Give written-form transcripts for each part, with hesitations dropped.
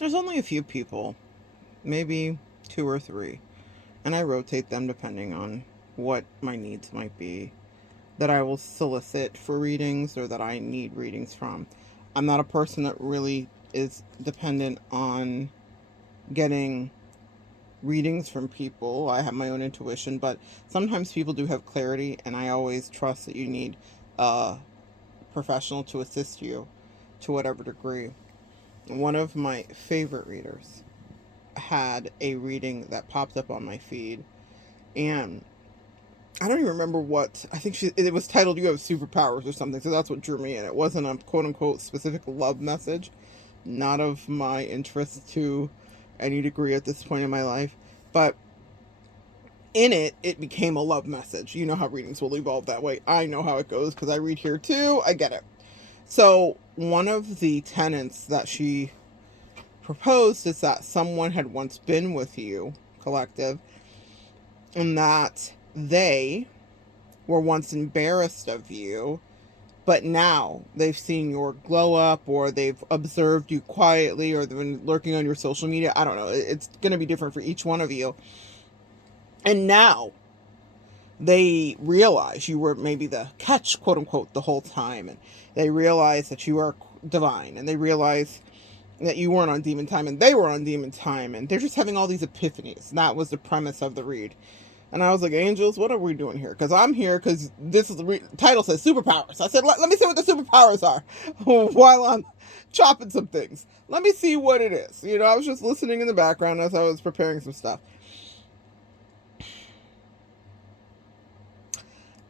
There's only a few people, maybe two or three, and I rotate them depending on what my needs might be, that I will solicit for readings or that I need readings from. I'm not a person that really is dependent on getting readings from people. I have my own intuition, but sometimes people do have clarity, and I always trust that you need a professional to assist you to whatever degree. One of my favorite readers had a reading that popped up on my feed, and I don't even remember what. I think it was titled "You Have Superpowers" or something. So that's what drew me in. It wasn't a quote unquote specific love message, not of my interest to any degree at this point in my life, but in it, it became a love message. You know how readings will evolve that way. I know how it goes because I read here too. I get it. So one of the tenets that she proposed is that someone had once been with you, collective, and that they were once embarrassed of you, but now they've seen your glow up, or they've observed you quietly, or they've been lurking on your social media. I don't know. It's going to be different for each one of you. And now they realize you were maybe the catch, quote unquote, the whole time. And they realize that you are divine. And they realize that you weren't on demon time and they were on demon time. And they're just having all these epiphanies. And that was the premise of the read. And I was like, angels, what are we doing here? Because I'm here because this is the title says superpowers. I said, let me see what the superpowers are while I'm chopping some things. Let me see what it is. You know, I was just listening in the background as I was preparing some stuff.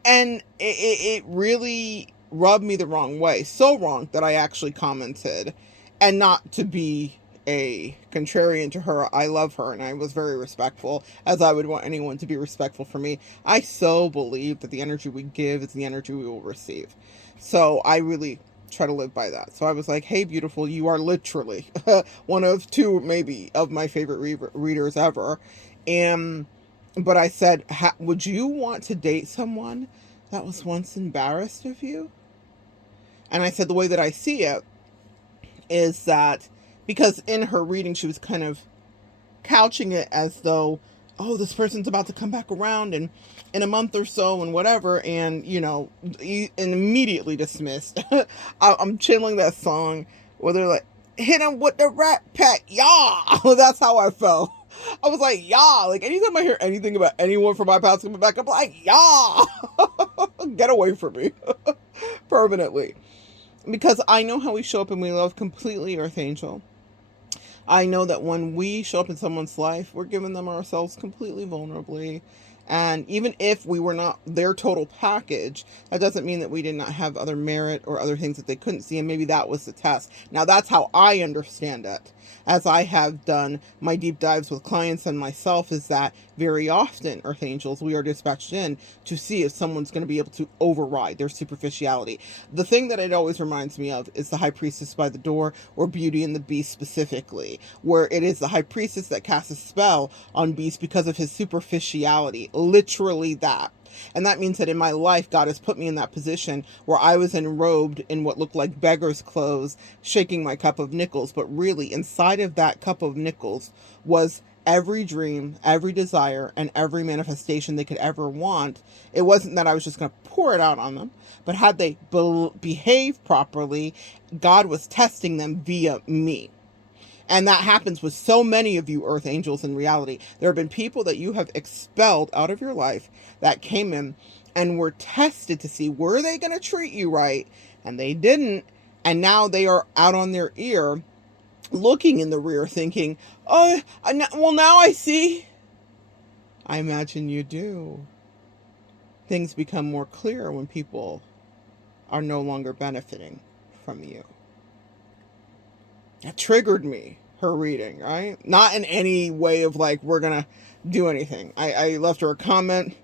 And it really rubbed me the wrong way. So wrong that I actually commented. And not to be a contrarian to her, I love her and I was very respectful, as I would want anyone to be respectful for me. I so believe that the energy we give is the energy we will receive. So I really try to live by that. So I was like, hey, beautiful, you are literally one of two, maybe, of my favorite readers ever. And but I said, would you want to date someone that was once embarrassed of you? And I said, the way that I see it is that, because in her reading, she was kind of couching it as though, oh, this person's about to come back around and in a month or so and whatever. And, you know, and immediately dismissed. I'm channeling that song where they're like, hit him with the rat pack. Yeah. That's how I felt. I was like, yeah. Like, anytime I hear anything about anyone from my past coming back, I'm like, yeah. Get away from me. Permanently. Because I know how we show up and we love completely, Earth Angel. I know that when we show up in someone's life, we're giving them ourselves completely vulnerably. And even if we were not their total package, that doesn't mean that we did not have other merit or other things that they couldn't see. And maybe that was the test. Now, that's how I understand it, as I have done my deep dives with clients and myself, is that very often, Earth Angels, we are dispatched in to see if someone's going to be able to override their superficiality. The thing that it always reminds me of is the High Priestess by the Door, or Beauty and the Beast specifically, where it is the High Priestess that casts a spell on Beast because of his superficiality. Literally that. And that means that in my life, God has put me in that position where I was enrobed in what looked like beggar's clothes, shaking my cup of nickels. But really, inside of that cup of nickels was every dream, every desire, and every manifestation they could ever want. It wasn't that I was just going to pour it out on them, but had they behaved properly, God was testing them via me. And that happens with so many of you, Earth Angels, in reality. There have been people that you have expelled out of your life that came in and were tested to see, were they going to treat you right? And they didn't. And now they are out on their ear, looking in the rear, thinking, oh, well, now I see. I imagine you do. Things become more clear when people are no longer benefiting from you. That triggered me, her reading, right? Not in any way of like, we're going to do anything. I left her a comment.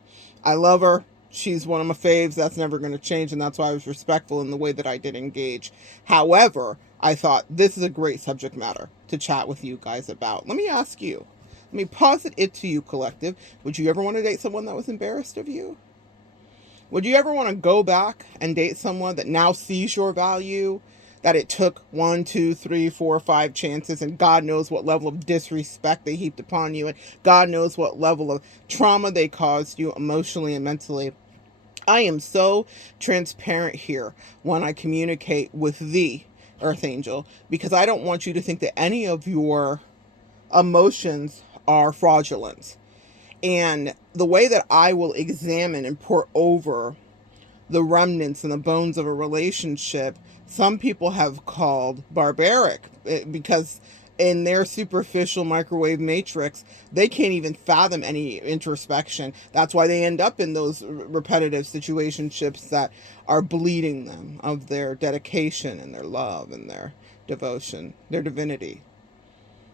I love her. She's one of my faves. That's never going to change. And that's why I was respectful in the way that I did engage. However, I thought this is a great subject matter to chat with you guys about. Let me ask you. Let me posit it to you, collective. Would you ever want to date someone that was embarrassed of you? Would you ever want to go back and date someone that now sees your value, that it took 1, 2, 3, 4, 5 chances, and God knows what level of disrespect they heaped upon you, and God knows what level of trauma they caused you emotionally and mentally. I am so transparent here when I communicate with thee, Earth Angel, because I don't want you to think that any of your emotions are fraudulent. And the way that I will examine and pour over the remnants and the bones of a relationship, some people have called barbaric, because in their superficial microwave matrix, they can't even fathom any introspection. That's why they end up in those repetitive situationships that are bleeding them of their dedication and their love and their devotion, their divinity.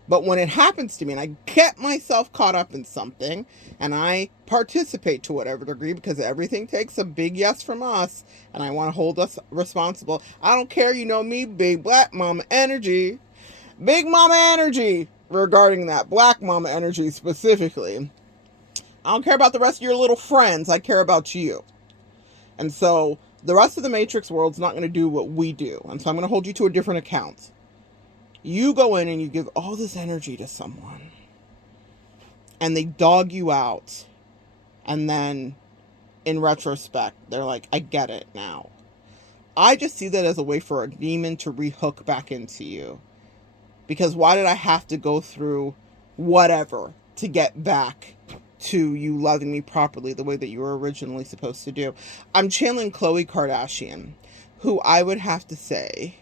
But when it happens to me and I get myself caught up in something and I participate to whatever degree, because everything takes a big yes from us and I want to hold us responsible. I don't care, you know me, big black mama energy. Big mama energy regarding that. Black mama energy specifically. I don't care about the rest of your little friends. I care about you. And so the rest of the Matrix world's not going to do what we do. And so I'm going to hold you to a different account. You go in and you give all this energy to someone and they dog you out. And then in retrospect, they're like, I get it now. I just see that as a way for a demon to rehook back into you. Because why did I have to go through whatever to get back to you loving me properly the way that you were originally supposed to do? I'm channeling Khloe Kardashian, who I would have to say,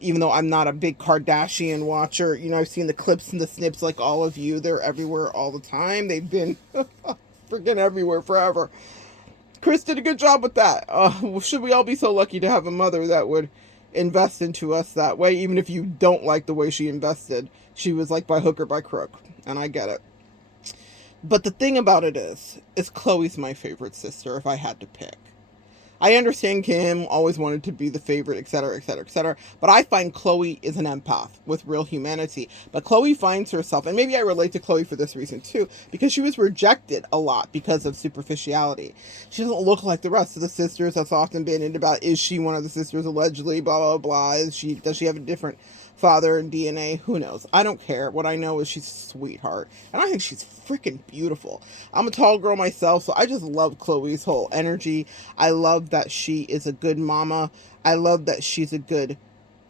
even though I'm not a big Kardashian watcher, you know, I've seen the clips and the snips like all of you. They're everywhere all the time. They've been freaking everywhere forever. Chris did a good job with that. Should we all be so lucky to have a mother that would invest into us that way, even if you don't like the way she invested. She was like by hook or by crook, and I get it. But the thing about it is Khloe's my favorite sister if I had to pick. I understand Kim always wanted to be the favorite, etc., etc., etc. But I find Khloe is an empath with real humanity. But Khloe finds herself, and maybe I relate to Khloe for this reason too, because she was rejected a lot because of superficiality. She doesn't look like the rest of the sisters. That's often been in about, is she one of the sisters allegedly, blah, blah, blah. Does she have a different father and DNA? Who knows? I don't care. What I know is she's a sweetheart. And I think she's freaking beautiful. I'm a tall girl myself, so I just love Khloe's whole energy. I love that she is a good mama. I love that she's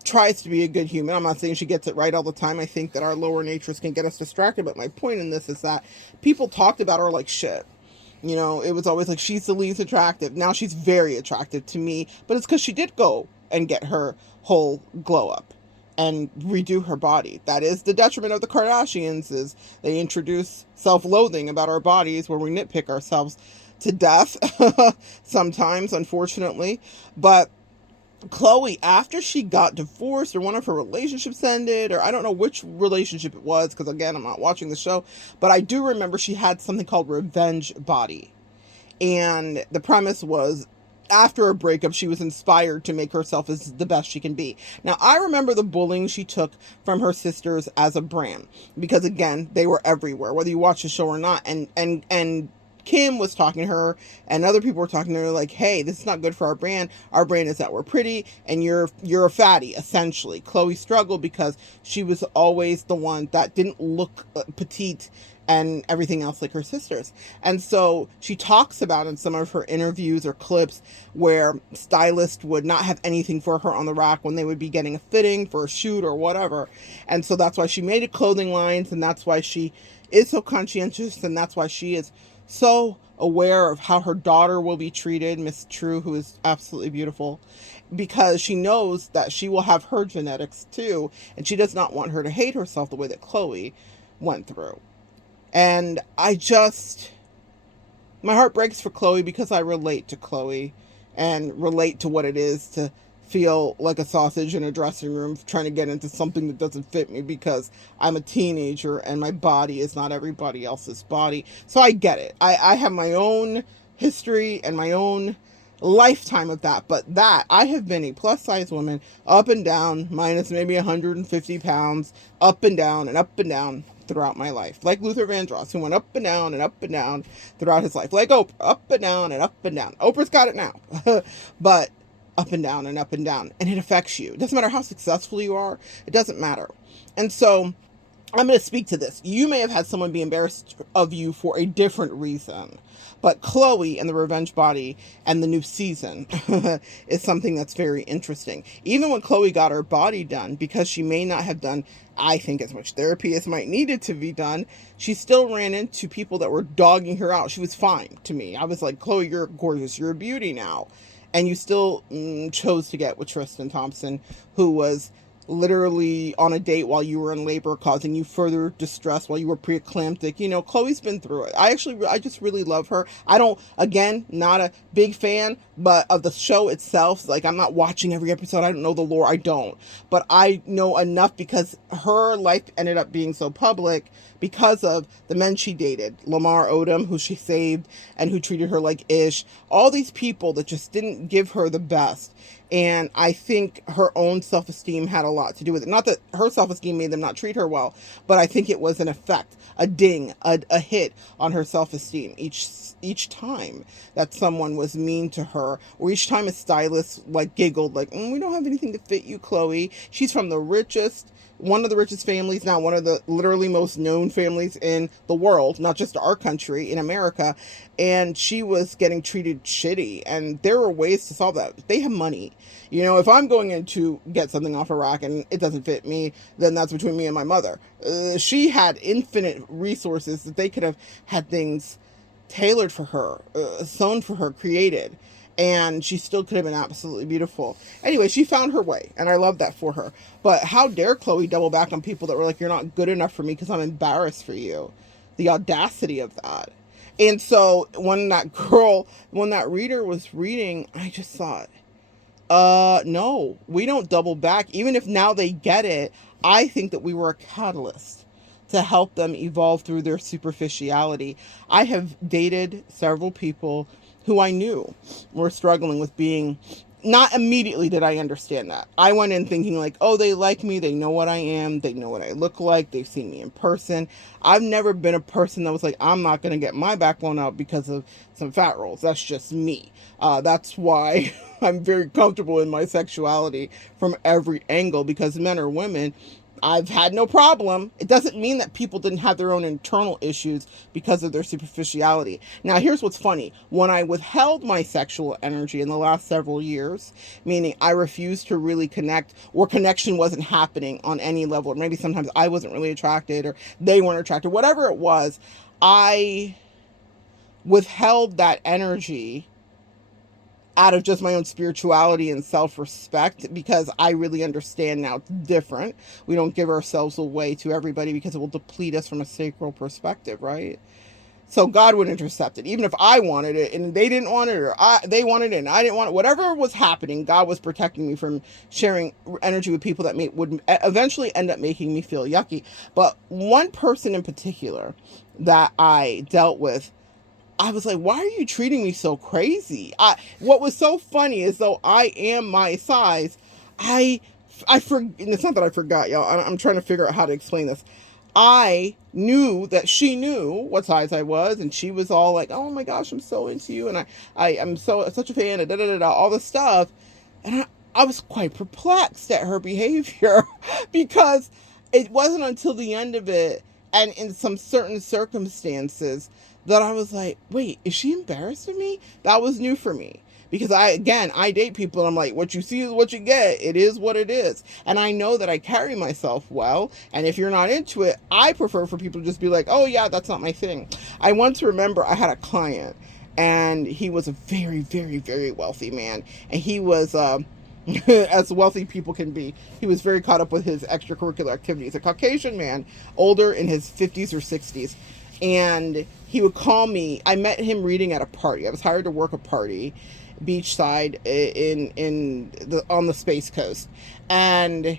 tries to be a good human. I'm not saying she gets it right all the time. I think that our lower natures can get us distracted. But my point in this is that people talked about her like shit. You know, it was always like, she's the least attractive. Now she's very attractive to me. But it's because she did go and get her whole glow up and redo her body. That is the detriment of the Kardashians, is they introduce self-loathing about our bodies where we nitpick ourselves to death sometimes, unfortunately. But Khloe, after she got divorced or one of her relationships ended, or I don't know which relationship it was, because again, I'm not watching the show, but I do remember she had something called revenge body. And the premise was, after a breakup, she was inspired to make herself as the best she can be. Now, I remember the bullying she took from her sisters as a brand, because again, they were everywhere, whether you watch the show or not. And Kim was talking to her, and other people were talking to her like, hey, this is not good for our brand. Our brand is that we're pretty, and you're a fatty, essentially. Khloe struggled because she was always the one that didn't look petite and everything else like her sisters. And so she talks about in some of her interviews or clips where stylists would not have anything for her on the rack when they would be getting a fitting for a shoot or whatever. And so that's why she made it clothing lines, and that's why she is so conscientious, and that's why she is so aware of how her daughter will be treated, Miss True, who is absolutely beautiful, because she knows that she will have her genetics too, and she does not want her to hate herself the way that Khloe went through. And my heart breaks for Khloe because I relate to Khloe and relate to what it is to feel like a sausage in a dressing room trying to get into something that doesn't fit me because I'm a teenager and my body is not everybody else's body. So I get it. I have my own history and my own lifetime of that, but that I have been a plus size woman up and down, minus maybe 150 pounds, up and down throughout my life. Like Luther Vandross, who went up and down throughout his life. Like Oprah, up and down. Oprah's got it now. But up and down and up and down, and it affects you. It doesn't matter how successful you are. It doesn't matter. And so I'm going to speak to this. You may have had someone be embarrassed of you for a different reason, but Chloe and the Revenge Body and the new season is something that's very interesting. Even when Chloe got her body done, because she may not have done, I think, as much therapy as might needed to be done, she still ran into people that were dogging her out. She was fine to me. I was like, Chloe, you're gorgeous. You're a beauty now. And you still chose to get with Tristan Thompson, who was literally on a date while you were in labor, causing you further distress while you were preeclamptic. You know, Chloe's been through it. I just really love her. I don't, again, not a big fan, but of the show itself. Like, I'm not watching every episode. I don't know the lore. I don't. But I know enough because her life ended up being so public because of the men she dated. Lamar Odom, who she saved and who treated her like ish. All these people that just didn't give her the best. And I think her own self-esteem had a lot to do with it. Not that her self-esteem made them not treat her well, but I think it was an effect, a ding, a hit on her self-esteem each time that someone was mean to her, or each time a stylist like giggled like, we don't have anything to fit you, Chloe. She's from one of the richest families, now one of the literally most known families in the world, not just our country, in America, and she was getting treated shitty, and there were ways to solve that. They have money. You know, if I'm going in to get something off a rack and it doesn't fit me, then that's between me and my mother. She had infinite resources that they could have had things tailored for her, sewn for her, created. And she still could have been absolutely beautiful. Anyway, she found her way, and I love that for her. But how dare Chloe double back on people that were like, you're not good enough for me because I'm embarrassed for you. The audacity of that. And so when that reader was reading, I just thought, no, we don't double back. Even if now they get it, I think that we were a catalyst to help them evolve through their superficiality. I have dated several people who I knew were struggling with being, not immediately did I understand that. I went in thinking like, oh, they like me, they know what I am, they know what I look like, they've seen me in person. I've never been a person that was like, I'm not going to get my back blown out because of some fat rolls. That's just me. That's why I'm very comfortable in my sexuality from every angle, because men or women, I've had no problem. It doesn't mean that people didn't have their own internal issues because of their superficiality. Now, here's what's funny. When I withheld my sexual energy in the last several years, meaning I refused to really connect, or connection wasn't happening on any level, or maybe sometimes I wasn't really attracted or they weren't attracted, whatever it was, I withheld that energy out of just my own spirituality and self-respect, because I really understand now it's different. We don't give ourselves away to everybody because it will deplete us from a sacral perspective, right? So God would intercept it. Even if I wanted it and they didn't want it, or they wanted it and I didn't want it, whatever was happening, God was protecting me from sharing energy with people that would eventually end up making me feel yucky. But one person in particular that I dealt with, I was like, why are you treating me so crazy? What was so funny is, though I am my size, and it's not that I forgot, y'all. I'm trying to figure out how to explain this. I knew that she knew what size I was, and she was all like, oh my gosh, I'm so into you, and I'm such a fan, and all this stuff. And I was quite perplexed at her behavior because it wasn't until the end of it, and in some certain circumstances, that I was like, wait, is she embarrassed of me? That was new for me. Because I date people and I'm like, what you see is what you get. It is what it is. And I know that I carry myself well. And if you're not into it, I prefer for people to just be like, oh yeah, that's not my thing. I once remember I had a client, and he was a very, very, very wealthy man. And he was, as wealthy people can be, he was very caught up with his extracurricular activities. A Caucasian man, older, in his 50s or 60s. And he would call me. I met him reading at a party. I was hired to work a party, beachside on the Space Coast, and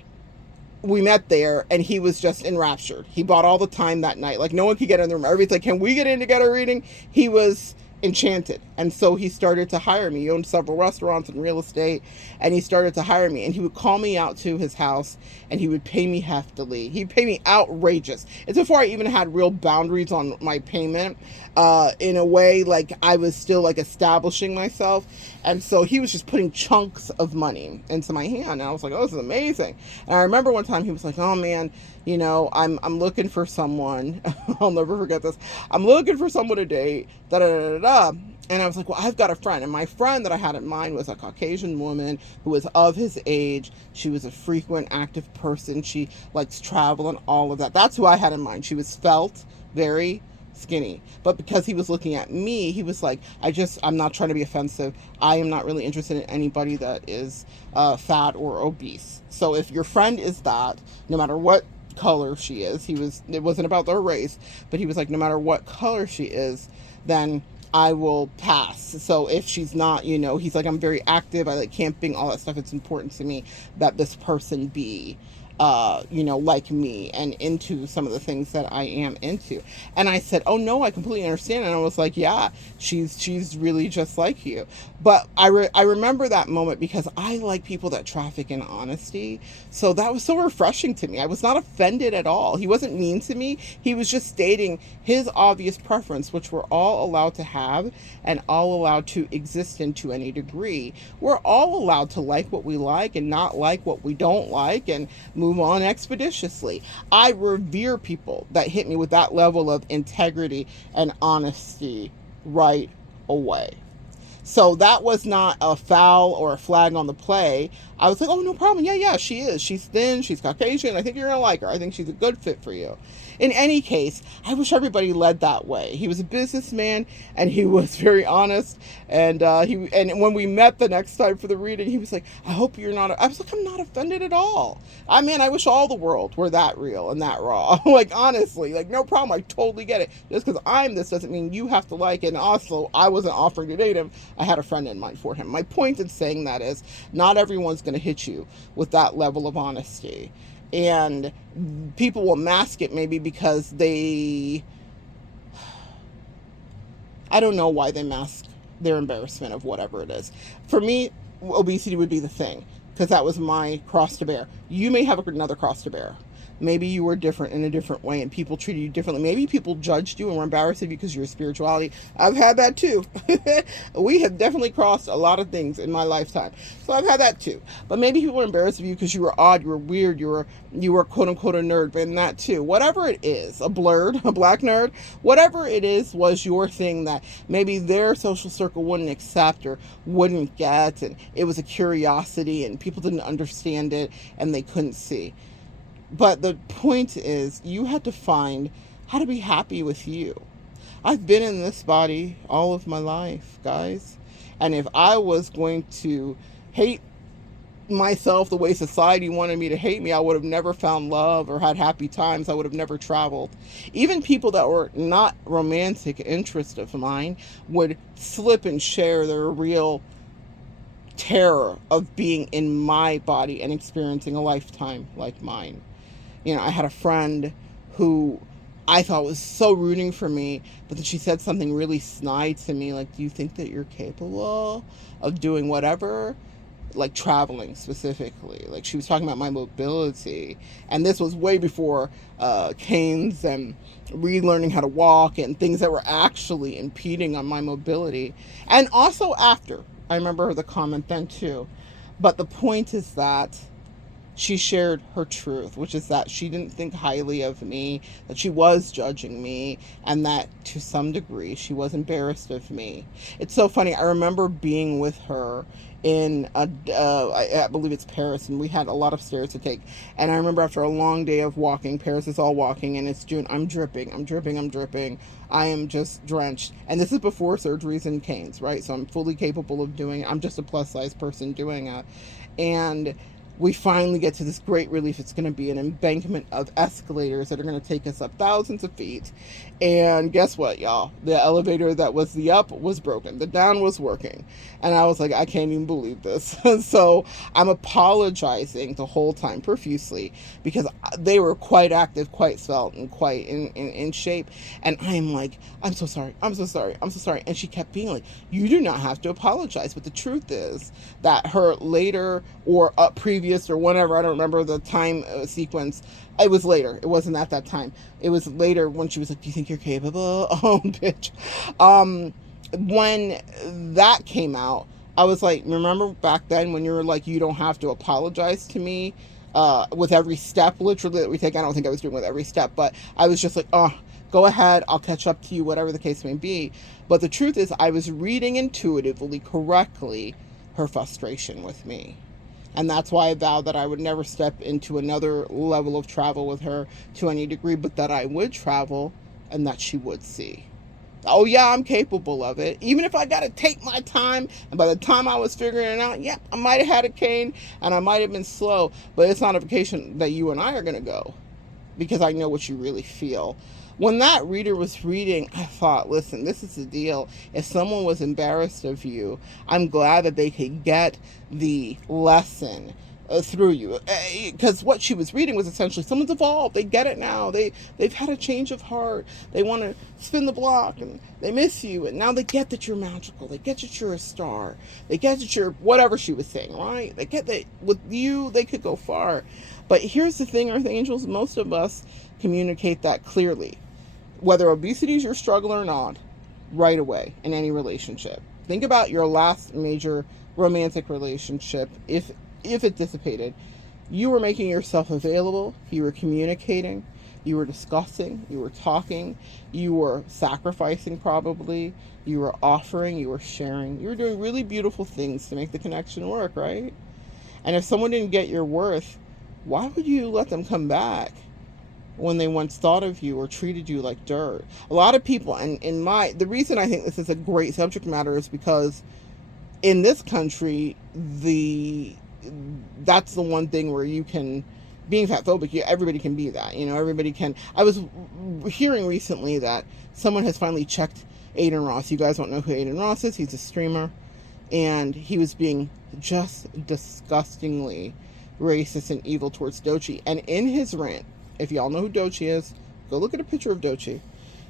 we met there. And he was just enraptured. He bought all the time that night. Like, no one could get in the room. Everybody's like, "Can we get in to get a reading?" He was enchanted. And so he started to hire me. He owned several restaurants and real estate, and he started to hire me. And he would call me out to his house, and he would pay me heftily. He'd pay me outrageous. It's before I even had real boundaries on my payment. In a way, like I was still like establishing myself. And so he was just putting chunks of money into my hand. And I was like, oh, this is amazing. And I remember one time he was like, oh man, you know, I'm looking for someone. I'll never forget this. I'm looking for someone to date. Da da da da. And I was like, well, I've got a friend. And my friend that I had in mind was a Caucasian woman who was of his age. She was a frequent, active person. She likes travel and all of that. That's who I had in mind. She was svelte, very skinny. But because he was looking at me, he was like, I'm not trying to be offensive. I am not really interested in anybody that is fat or obese. So if your friend is that, no matter what color she is, it wasn't about their race, but he was like, no matter what color she is, then I will pass. So if she's not, you know, he's like, I'm very active, I like camping, all that stuff. It's important to me that this person be you know, like me and into some of the things that I am into. And I said, oh no, I completely understand. And I was like, yeah, she's really just like you. But I remember that moment because I like people that traffic in honesty. So that was so refreshing to me. I was not offended at all. He wasn't mean to me. He was just stating his obvious preference, which we're all allowed to have and all allowed to exist in to any degree. We're all allowed to like what we like and not like what we don't like and move on expeditiously. I revere people that hit me with that level of integrity and honesty right away. So that was not a foul or a flag on the play. I was like, oh, no problem. Yeah, she is. She's thin. She's Caucasian. I think you're going to like her. I think she's a good fit for you. In any case, I wish everybody led that way. He was a businessman and he was very honest. And and when we met the next time for the reading, he was like, I hope you're not. I was like, I'm not offended at all. I mean, I wish all the world were that real and that raw. Like, honestly, like, no problem. I totally get it. Just because I'm this doesn't mean you have to like it. And also, I wasn't offering to date him. I had a friend in mind for him. My point in saying that is not everyone's going to hit you with that level of honesty. And people will mask it maybe because I don't know why they mask their embarrassment of whatever it is. For me, obesity would be the thing because that was my cross to bear. You may have another cross to bear. Maybe you were different in a different way and people treated you differently. Maybe people judged you and were embarrassed of you because of your spirituality. I've had that too. We have definitely crossed a lot of things in my lifetime. So I've had that too. But maybe people were embarrassed of you because you were odd, you were weird, you were quote unquote a nerd, and that too. Whatever it is, a black nerd, whatever it is was your thing that maybe their social circle wouldn't accept or wouldn't get. And it was a curiosity and people didn't understand it and they couldn't see. But the point is, you had to find how to be happy with you. I've been in this body all of my life, guys. And if I was going to hate myself the way society wanted me to hate me, I would have never found love or had happy times. I would have never traveled. Even people that were not romantic interest of mine would slip and share their real terror of being in my body and experiencing a lifetime like mine. You know, I had a friend who I thought was so rooting for me, but then she said something really snide to me, like, do you think that you're capable of doing whatever? Like traveling specifically. Like she was talking about my mobility. And this was way before canes and relearning how to walk and things that were actually impeding on my mobility. And also after. I remember the comment then too. But the point is that she shared her truth, which is that she didn't think highly of me, that she was judging me, and that to some degree she was embarrassed of me. It's so funny. I remember being with her in I believe it's Paris, and we had a lot of stairs to take. And I remember after a long day of walking, Paris is all walking, and it's June. I'm dripping. I am just drenched. And this is before surgeries and canes, right? So I'm fully capable of doing it. I'm just a plus size person doing it. And we finally get to this great relief. It's going to be an embankment of escalators that are going to take us up thousands of feet. And guess what, y'all? The elevator that was the up was broken. The down was working. And I was like, I can't even believe this. So I'm apologizing the whole time profusely because they were quite active, quite svelte, and quite in shape. And I'm like, I'm so sorry. I'm so sorry. I'm so sorry. And she kept being like, you do not have to apologize. But the truth is that her later or previous or whatever, I don't remember the time sequence. It was later. It wasn't at that time. It was later when she was like, do you think you're capable? Oh, bitch. When that came out, I was like, remember back then when you were like, you don't have to apologize to me with every step, literally, that we take. I don't think I was doing with every step, but I was just like, oh, go ahead, I'll catch up to you, whatever the case may be. But the truth is, I was reading intuitively, correctly, her frustration with me. And that's why I vowed that I would never step into another level of travel with her to any degree, but that I would travel and that she would see. Oh, yeah, I'm capable of it. Even if I got to take my time, and by the time I was figuring it out, I might have had a cane and I might have been slow, but it's not a vacation that you and I are going to go because I know what you really feel. When that reader was reading, I thought, listen, this is the deal. If someone was embarrassed of you, I'm glad that they could get the lesson through you. Because what she was reading was essentially someone's evolved. They get it now. They've had a change of heart. They want to spin the block and they miss you. And now they get that you're magical. They get that you're a star. They get that you're whatever she was saying, right? They get that with you, they could go far. But here's the thing, Earth Angels, most of us communicate that clearly. Whether obesity is your struggle or not, right away in any relationship. Think about your last major romantic relationship. If it dissipated, you were making yourself available, you were communicating, you were discussing, you were talking, you were sacrificing probably, you were offering, you were sharing, you were doing really beautiful things to make the connection work, right? And if someone didn't get your worth, why would you let them come back when they once thought of you or treated you like dirt? A lot of people, and the reason I think this is a great subject matter is because in this country, that's the one thing where you can, being fat phobic, everybody can be that, everybody can. I was hearing recently that someone has finally checked Aiden Ross. You guys don't know who Aiden Ross is. He's a streamer, and he was being just disgustingly racist and evil towards Doechii. And in his rant, if y'all know who Doechii is, go look at a picture of Doechii.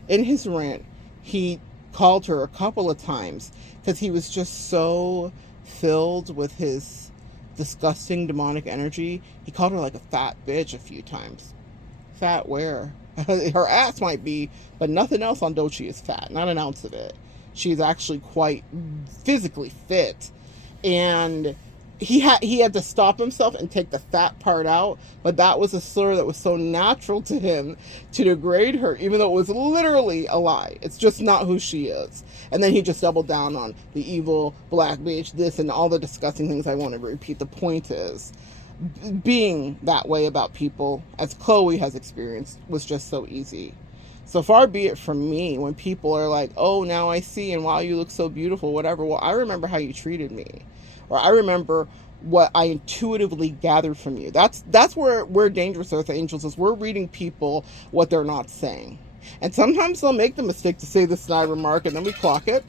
In his rant, he called her a couple of times because he was just so filled with his disgusting demonic energy. He called her like a fat bitch a few times. Fat where? Her ass might be, but nothing else on Doechii is fat. Not an ounce of it. She's actually quite physically fit. And he had to stop himself and take the fat part out, but that was a slur that was so natural to him to degrade her, even though it was literally a lie. It's just not who she is. And then he just doubled down on the evil black bitch, this, and all the disgusting things I want to repeat. The point is, being that way about people, as Chloe has experienced, was just so easy. So far be it from me when people are like, oh, now I see, and wow, you look so beautiful, whatever. Well, I remember how you treated me. Or I remember what I intuitively gathered from you. That's where we're dangerous, Earth Angels, is we're reading people what they're not saying. And sometimes they'll make the mistake to say the snide remark, and then we clock it.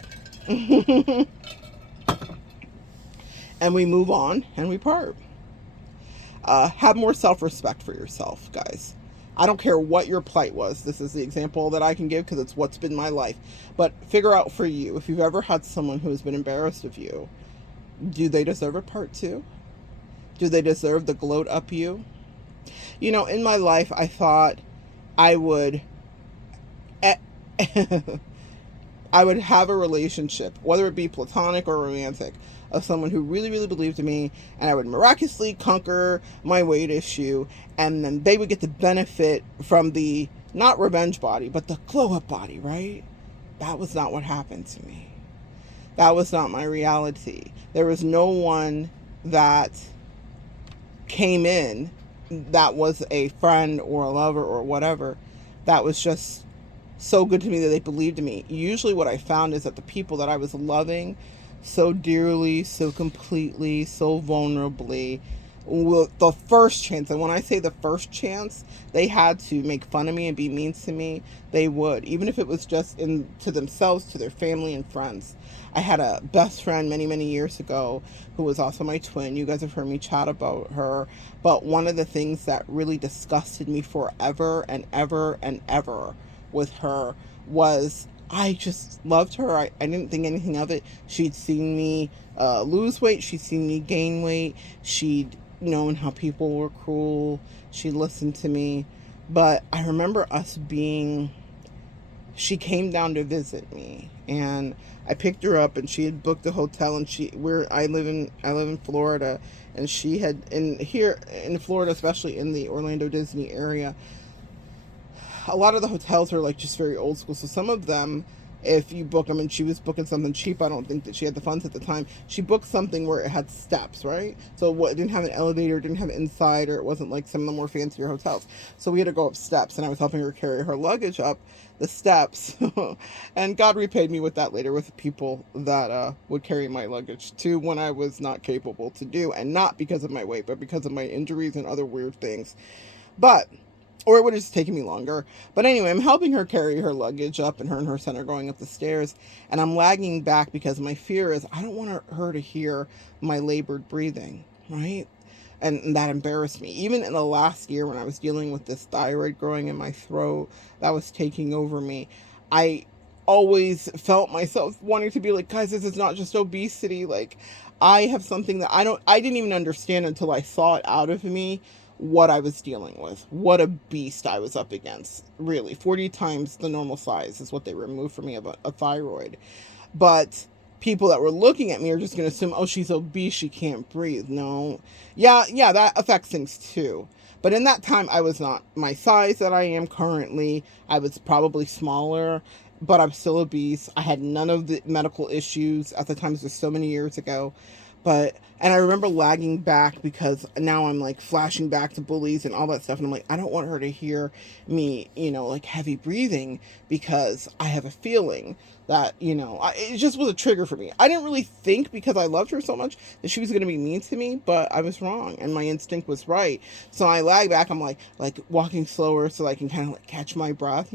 And we move on, and we part. Have more self-respect for yourself, guys. I don't care what your plight was. This is the example that I can give because it's what's been my life. But figure out for you, if you've ever had someone who has been embarrassed of you, do they deserve a part two? Do they deserve the gloat up you? In my life, I thought I would I would have a relationship, whether it be platonic or romantic, of someone who really, really believed in me, and I would miraculously conquer my weight issue, and then they would get the benefit from the, not revenge body, but the glow up body, right? That was not what happened to me. That was not my reality. There was no one that came in that was a friend or a lover or whatever that was just so good to me that they believed in me. Usually what I found is that the people that I was loving so dearly, so completely, so vulnerably, the first chance, and when I say the first chance, they had to make fun of me and be mean to me, they would, even if it was just to themselves, to their family and friends. I had a best friend many, many years ago who was also my twin. You guys have heard me chat about her. But one of the things that really disgusted me forever and ever and ever with her was I just loved her. I didn't think anything of it. She'd seen me lose weight. She'd seen me gain weight. She'd known how people were cruel. She listened to me. But I remember she came down to visit me, and I picked her up, and she had booked a hotel, and I live in Florida, and she had, here in Florida, especially in the Orlando Disney area, a lot of the hotels are like just very old school. So some of them, if you book them, and she was booking something cheap, I don't think that she had the funds at the time. She booked something where it had steps, right? So it didn't have an elevator, didn't have an inside, or it wasn't like some of the more fancier hotels. So we had to go up steps, and I was helping her carry her luggage up the steps. And God repaid me with that later, with people that would carry my luggage too, when I was not capable to do, and not because of my weight, but because of my injuries and other weird things. Or it would have just taken me longer. But anyway, I'm helping her carry her luggage up, and her son are going up the stairs. And I'm lagging back because my fear is I don't want her to hear my labored breathing, right? And that embarrassed me. Even in the last year, when I was dealing with this thyroid growing in my throat that was taking over me, I always felt myself wanting to be like, guys, this is not just obesity. Like, I have something that I didn't even understand until I saw it out of me, what I was dealing with, what a beast I was up against. Really, 40 times the normal size is what they removed from me of a thyroid. But people that were looking at me are just going to assume, oh, she's obese, she can't breathe. No. Yeah, that affects things too. But in that time, I was not my size that I am currently. I was probably smaller, but I'm still obese. I had none of the medical issues at the time. This was so many years ago. And I remember lagging back because now I'm like flashing back to bullies and all that stuff. And I'm like, I don't want her to hear me, like heavy breathing, because I have a feeling that, it just was a trigger for me. I didn't really think, because I loved her so much, that she was going to be mean to me, but I was wrong and my instinct was right. So I lag back. I'm like walking slower so I can kind of like catch my breath,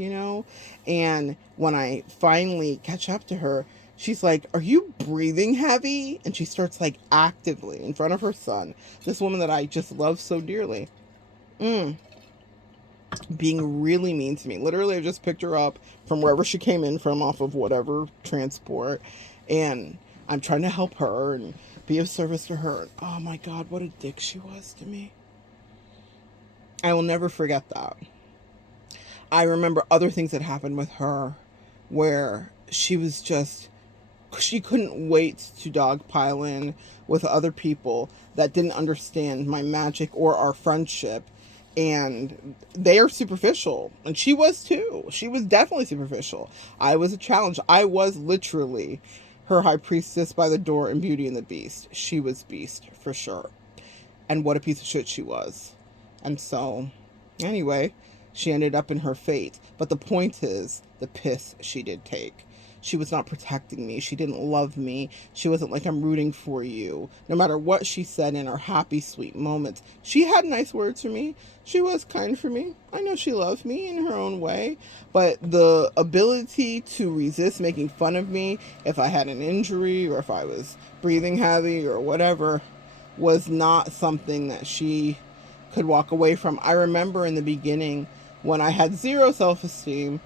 And when I finally catch up to her, she's like, are you breathing heavy? And she starts like actively in front of her son, this woman that I just love so dearly, being really mean to me. Literally, I just picked her up from wherever she came in from, off of whatever transport. And I'm trying to help her and be of service to her. Oh my God, what a dick she was to me. I will never forget that. I remember other things that happened with her where she couldn't wait to dogpile in with other people that didn't understand my magic or our friendship. And they are superficial. And she was too. She was definitely superficial. I was a challenge. I was literally her high priestess by the door in Beauty and the Beast. She was Beast for sure. And what a piece of shit she was. And so, anyway, she ended up in her fate. But the point is, the piss she did take. She was not protecting me. She didn't love me. She wasn't like, I'm rooting for you. No matter what she said in her happy, sweet moments, she had nice words for me. She was kind for me. I know she loved me in her own way. But the ability to resist making fun of me if I had an injury or if I was breathing heavy or whatever was not something that she could walk away from. I remember in the beginning when I had zero self-esteem,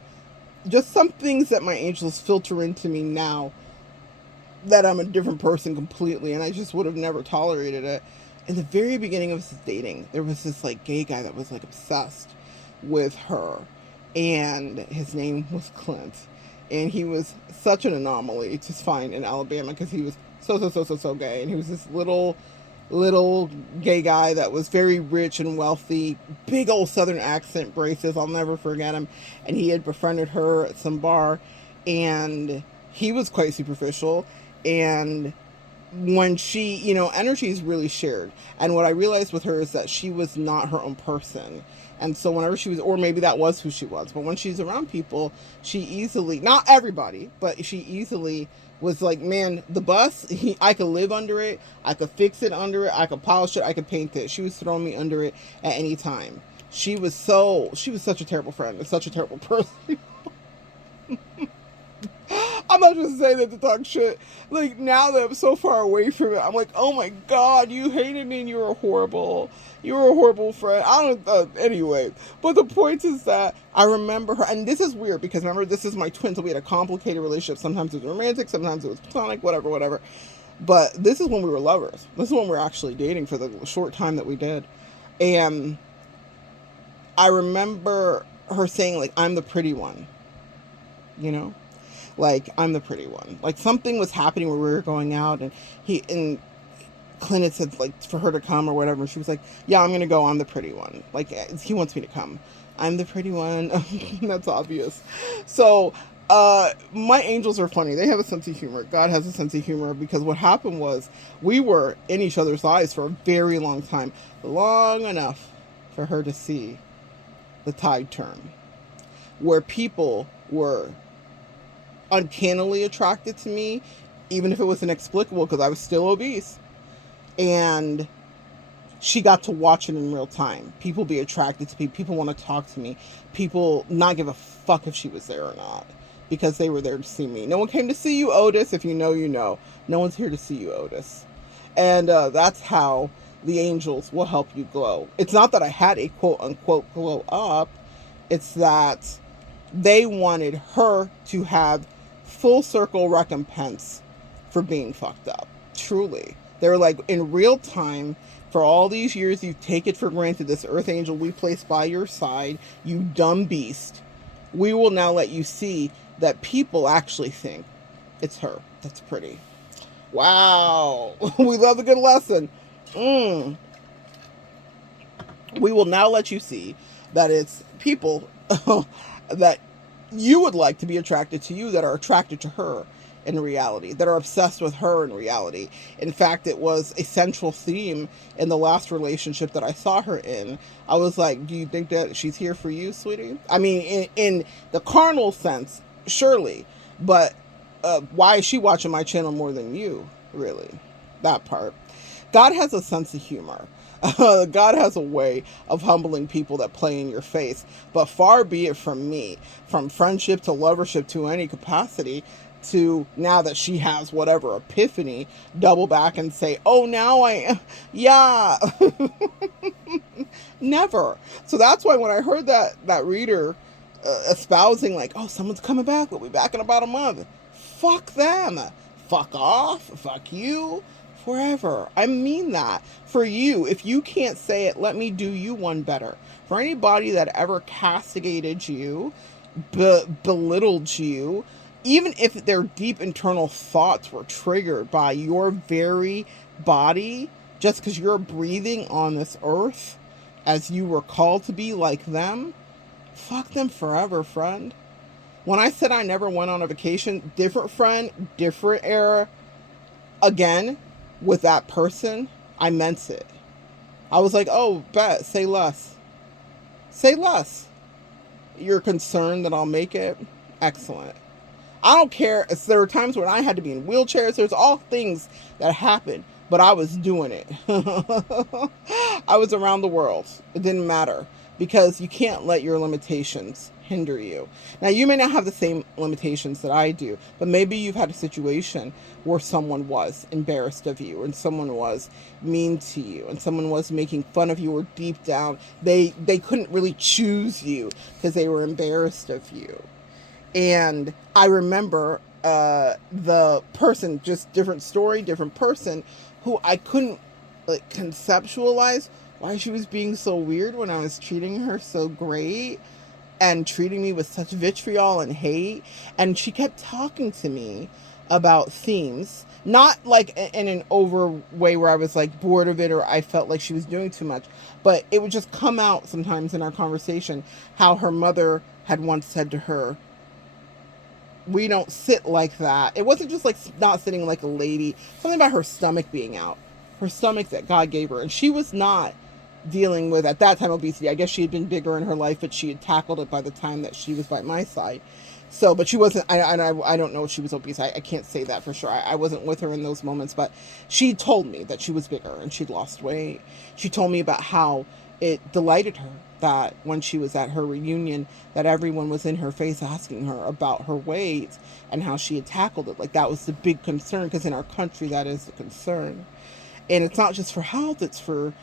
just some things that my angels filter into me now, that I'm a different person completely, and I just would have never tolerated it. In the very beginning of this dating, there was this like gay guy that was like obsessed with her, and his name was Clint, and he was such an anomaly to find in Alabama because he was so gay, and he was this little gay guy that was very rich and wealthy, big old southern accent, braces, I'll never forget him. And he had befriended her at some bar, and he was quite superficial, and when she, you know, energy is really shared. And what I realized with her is that she was not her own person. And so whenever she was, or maybe that was who she was, but when she's around people, she easily, not everybody, but she easily was like, man, the bus, I could live under it. I could fix it under it. I could polish it. I could paint it. She was throwing me under it at any time. She was such a terrible friend and such a terrible person. I'm not just saying that to talk shit. Like, now that I'm so far away from it, I'm like, oh my God, you hated me and you were horrible. You were a horrible friend. I don't, anyway. But the point is that I remember her, and this is weird because remember, this is my twin, so we had a complicated relationship. Sometimes it was romantic, sometimes it was platonic, whatever, whatever. But this is when we were lovers. This is when we were actually dating for the short time that we did. And I remember her saying, like, I'm the pretty one, you know? Like, I'm the pretty one. Like, something was happening where we were going out, and Clint had said, like, for her to come or whatever. And she was like, yeah, I'm going to go. I'm the pretty one. Like, he wants me to come. I'm the pretty one. That's obvious. So, my angels are funny. They have a sense of humor. God has a sense of humor, because what happened was we were in each other's lives for a very long time. Long enough for her to see the tide turn. Where people were uncannily attracted to me, even if it was inexplicable because I was still obese. And she got to watch it in real time. People be attracted to me. People want to talk to me. People not give a fuck if she was there or not, because they were there to see me. No one came to see you, Otis. If you know, you know. No one's here to see you, Otis. And that's how the angels will help you glow. It's not that I had a quote unquote glow up. It's that they wanted her to have full circle recompense for being fucked up. Truly. They were like, in real time, for all these years you take it for granted, this earth angel we placed by your side, you dumb beast, we will now let you see that people actually think it's her that's pretty. Wow. We love a good lesson. We will now let you see that it's people that you would like to be attracted to you, that are attracted to her in reality, that are obsessed with her in reality. In fact, it was a central theme in the last relationship that I saw her in. I was like, do you think that she's here for you, sweetie? I mean, in the carnal sense, surely, but why is she watching my channel more than you, really? That part. God has a sense of humor. God has a way of humbling people that play in your face. But far be it from me, from friendship to lovership to any capacity, to now that she has whatever epiphany, double back and say, oh, now yeah. Never. So that's why when I heard that reader espousing, like, oh, someone's coming back, we'll be back in about a month. Fuck them. Fuck off. Fuck you. Forever. I mean that. For you, if you can't say it, let me do you one better. For anybody that ever castigated you, belittled you, even if their deep internal thoughts were triggered by your very body, just because you're breathing on this earth as you were called to be like them, fuck them forever, friend. When I said I never went on a vacation, different friend, different era, again, with that person, I meant it. I was like, oh, bet, say less. Say less. You're concerned that I'll make it? Excellent. I don't care. There were times when I had to be in wheelchairs. There's all things that happened, but I was doing it. I was around the world. It didn't matter, because you can't let your limitations hinder you. Now, you may not have the same limitations that I do, but maybe you've had a situation where someone was embarrassed of you, and someone was mean to you, and someone was making fun of you, or deep down they couldn't really choose you because they were embarrassed of you. And I remember the person, just different story, different person, who I couldn't like conceptualize why she was being so weird when I was treating her so great and treating me with such vitriol and hate. And she kept talking to me about themes, not like in an over way where I was like bored of it or I felt like she was doing too much, but it would just come out sometimes in our conversation how her mother had once said to her, we don't sit like that. It wasn't just like not sitting like a lady. Something about her stomach being out. Her stomach that God gave her. And she was not dealing with, at that time, obesity. I guess she had been bigger in her life, but she had tackled it by the time that she was by my side. So, but she wasn't, I don't know if she was obese. I can't say that for sure. I wasn't with her in those moments, but she told me that she was bigger and she'd lost weight. She told me about how it delighted her that when she was at her reunion, that everyone was in her face asking her about her weight and how she had tackled it. Like that was the big concern, because in our country, that is the concern. And it's not just for health, it's for,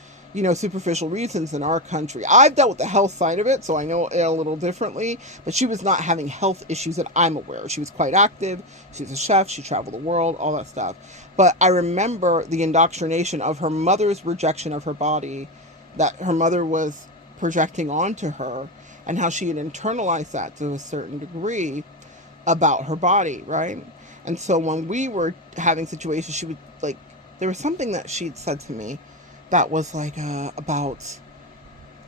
superficial reasons in our country. I've dealt with the health side of it, so I know it a little differently, but she was not having health issues that I'm aware of. She was quite active. She was a chef. She traveled the world, all that stuff. But I remember the indoctrination of her mother's rejection of her body that her mother was projecting onto her, and how she had internalized that to a certain degree about her body, right? And so when we were having situations, she would like, there was something that she'd said to me that was like about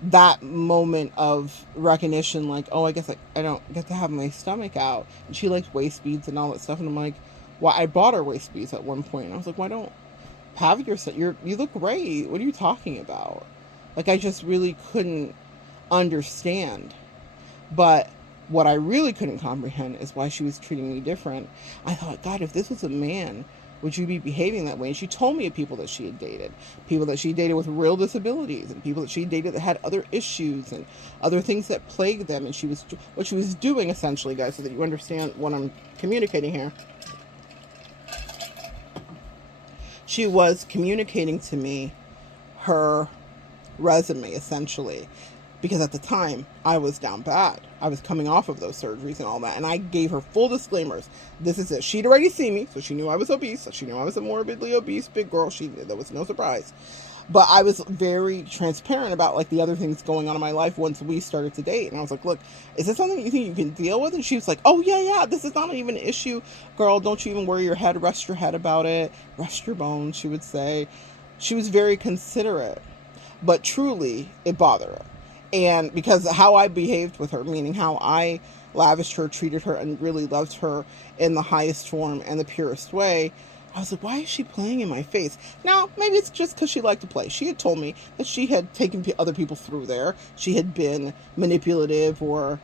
that moment of recognition, like, oh, I guess I don't get to have my stomach out. And she liked waist beads and all that stuff. And I'm like, well, I bought her waist beads at one point. And I was like, why don't have you look great. What are you talking about? Like, I just really couldn't understand. But what I really couldn't comprehend is why she was treating me different. I thought, God, if this was a man, would you be behaving that way? And she told me of people that she had dated, people that she dated with real disabilities, and people that she dated that had other issues and other things that plagued them. And what she was doing, essentially, guys, so that you understand what I'm communicating here. She was communicating to me her resume, essentially, because at the time I was down bad. I was coming off of those surgeries and all that, and I gave her full disclaimers. This is it. She'd already seen me, so she knew I was obese. So she knew I was a morbidly obese big girl. There was no surprise. But I was very transparent about like the other things going on in my life once we started to date. And I was like, look, is this something you think you can deal with? And she was like, oh yeah, this is not even an issue. Girl, don't you even worry your head. Rest your head about it. Rest your bones, she would say. She was very considerate, but truly it bothered her. And because how I behaved with her, meaning how I lavished her, treated her, and really loved her in the highest form and the purest way, I was like, why is she playing in my face? Now, maybe it's just because she liked to play. She had told me that she had taken other people through there. She had been manipulative or,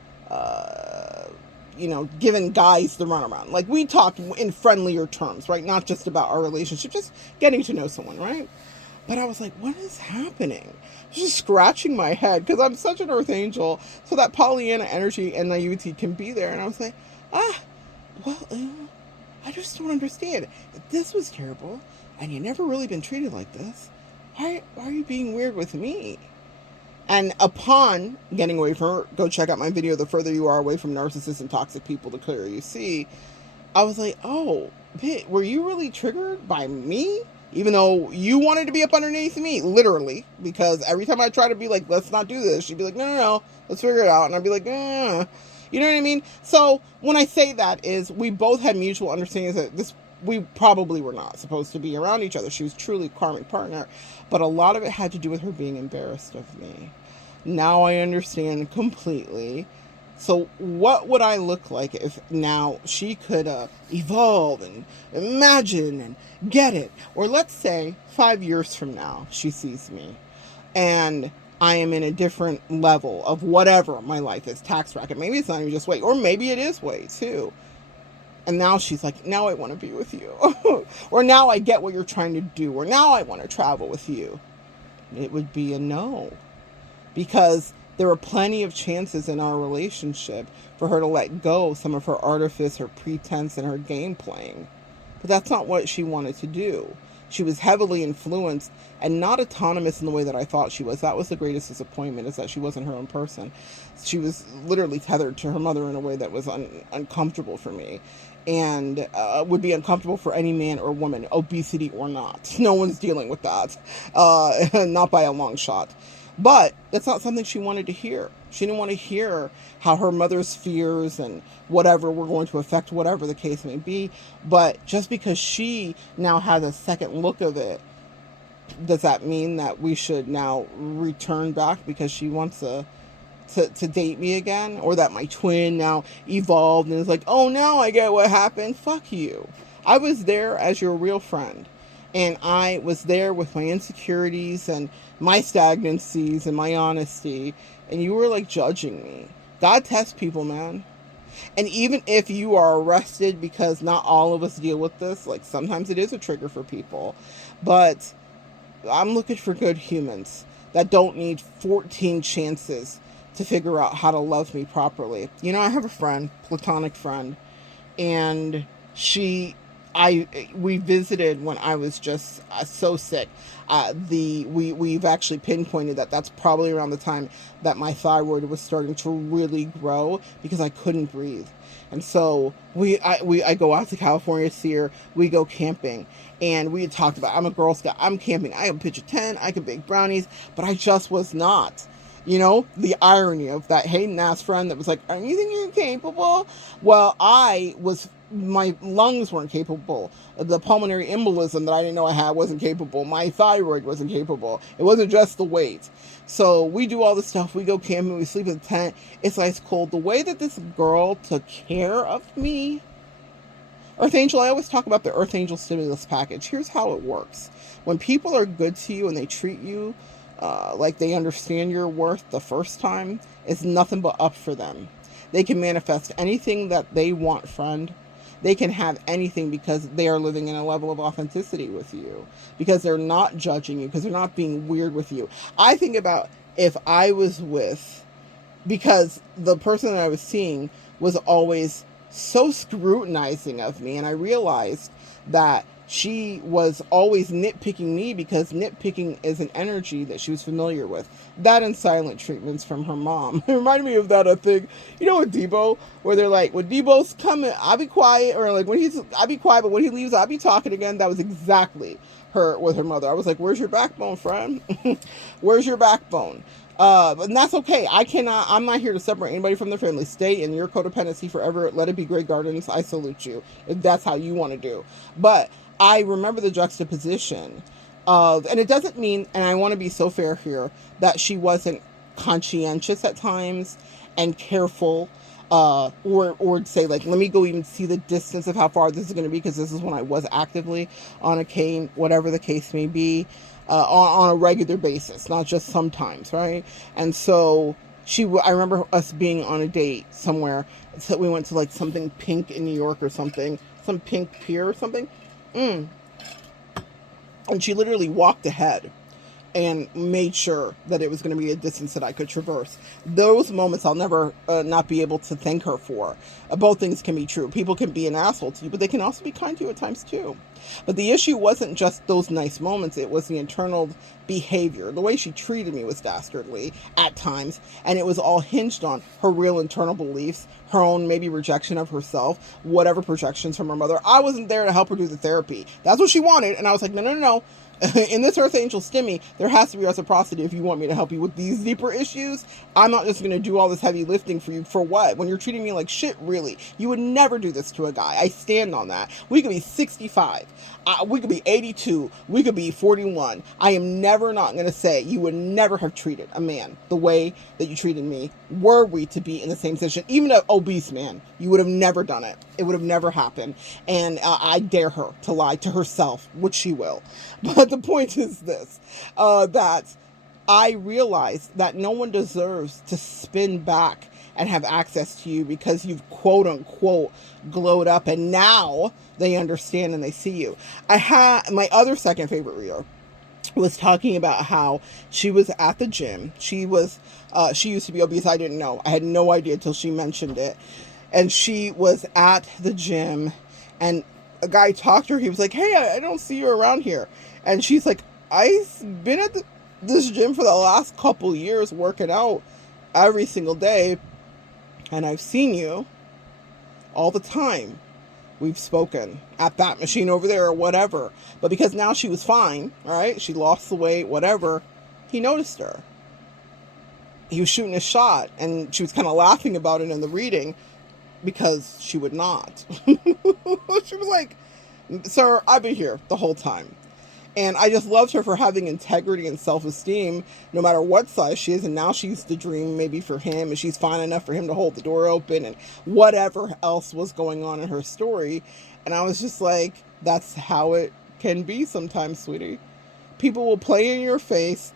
given guys the runaround. Like, we talked in friendlier terms, right? Not just about our relationship, just getting to know someone, right? But I was like, what is happening? I was just scratching my head because I'm such an earth angel. So that Pollyanna energy and naivety can be there. And I was like, I just don't understand. If this was terrible and you never really been treated like this, why are you being weird with me? And upon getting away from her, go check out my video, The Further You Are Away from Narcissists and Toxic People, the Clearer You See. I was like, oh, were you really triggered by me? Even though you wanted to be up underneath me, literally, because every time I try to be like, let's not do this, she'd be like, no, let's figure it out. And I'd be like, you know what I mean? So when I say that is we both had mutual understandings that we probably were not supposed to be around each other. She was truly a karmic partner, but a lot of it had to do with her being embarrassed of me. Now I understand completely. So what would I look like if now she could evolve and imagine and get it? Or let's say 5 years from now, she sees me and I am in a different level of whatever my life is, tax bracket. Maybe it's not even just weight, or maybe it is weight too. And now she's like, now I want to be with you. Or now I get what you're trying to do. Or now I want to travel with you. It would be a no. Because there were plenty of chances in our relationship for her to let go some of her artifice, her pretense, and her game playing. But that's not what she wanted to do. She was heavily influenced and not autonomous in the way that I thought she was. That was the greatest disappointment, is that she wasn't her own person. She was literally tethered to her mother in a way that was uncomfortable for me, and would be uncomfortable for any man or woman, obesity or not. No one's dealing with that, not by a long shot. But that's not something she wanted to hear. She didn't want to hear how her mother's fears and whatever were going to affect whatever the case may be. But just because she now has a second look of it, does that mean that we should now return back because she wants to to date me again, or that my twin now evolved and is like, oh, now I get what happened. Fuck you. I was there as your real friend. And I was there with my insecurities and my stagnancies and my honesty. And you were like judging me. God tests people, man. And even if you are arrested, because not all of us deal with this, like sometimes it is a trigger for people. But I'm looking for good humans that don't need 14 chances to figure out how to love me properly. You know, I have a friend, platonic friend, and we visited when I was just so sick. We've actually pinpointed that that's probably around the time that my thyroid was starting to really grow because I couldn't breathe. And so I go out to California to see her. We go camping, and we had talked about, I'm a Girl Scout, I'm camping, I can pitch a tent, I can bake brownies, but I just was not. You know, the irony of that hating ass friend that was like, are you think you're capable? Well, my lungs weren't capable. The pulmonary embolism that I didn't know I had wasn't capable. My thyroid wasn't capable. It wasn't just the weight. So we do all this stuff. We go camping, we sleep in the tent. It's ice cold. The way that this girl took care of me. Earth Angel, I always talk about the Earth Angel stimulus package. Here's how it works. When people are good to you and they treat you like they understand your worth the first time, it's nothing but up for them. They can manifest anything that they want, friend. They can have anything because they are living in a level of authenticity with you, because they're not judging you, because they're not being weird with you. I think about if I was because the person that I was seeing was always so scrutinizing of me, and I realized that she was always nitpicking me because nitpicking is an energy that she was familiar with. That and silent treatments from her mom. It reminded me of that thing, you know, with Debo, where they're like, when Debo's coming, I'll be quiet, or like I'll be quiet, but when he leaves, I'll be talking again. That was exactly her with her mother. I was like, where's your backbone, friend? Where's your backbone? And that's okay. I'm not here to separate anybody from their family. Stay in your codependency forever. Let it be Grey Gardens. I salute you if that's how you want to do. But I remember the juxtaposition of, and it doesn't mean, and I want to be so fair here, that she wasn't conscientious at times and careful, or say like, let me go even see the distance of how far this is going to be, because this is when I was actively on a cane, whatever the case may be, on a regular basis, not just sometimes, right? And so I remember us being on a date somewhere. So we went to like something pink in New York or something, some pink pier or something. And she literally walked ahead and made sure that it was going to be a distance that I could traverse. Those moments I'll never not be able to thank her for. Both things can be true. People can be an asshole to you, but they can also be kind to you at times too. But the issue wasn't just those nice moments. It was the internal behavior. The way she treated me was dastardly at times, and it was all hinged on her real internal beliefs, her own maybe rejection of herself, whatever projections from her mother. I wasn't there to help her do the therapy. That's what she wanted, and I was like, no. In this Earth Angel Stimmy, there has to be reciprocity if you want me to help you with these deeper issues. I'm not just going to do all this heavy lifting for you. For what? When you're treating me like shit, really? You would never do this to a guy. I stand on that. We could be 65. We could be 82. We could be 41. I am never not going to say you would never have treated a man the way that you treated me were we to be in the same position. Even an obese man, you would have never done it. It would have never happened. And I dare her to lie to herself, which she will. But the point is this, that I realized that no one deserves to spin back and have access to you because you've quote unquote glowed up and now they understand and they see you. I had my other second favorite reader was talking about how she was at the gym. She used to be obese. I didn't know. I had no idea till she mentioned it. And she was at the gym and a guy talked to her. He was like, hey, I don't see you around here. And she's like, I've been at this gym for the last couple years working out every single day. And I've seen you all the time. We've spoken at that machine over there or whatever. But because now she was fine, right? She lost the weight, whatever. He noticed her. He was shooting a shot. And she was kind of laughing about it in the reading because she would not. She was like, sir, I've been here the whole time. And I just loved her for having integrity and self-esteem, no matter what size she is. And now she's the dream maybe for him, and she's fine enough for him to hold the door open and whatever else was going on in her story. And I was just like, that's how it can be sometimes, sweetie. People will play in your face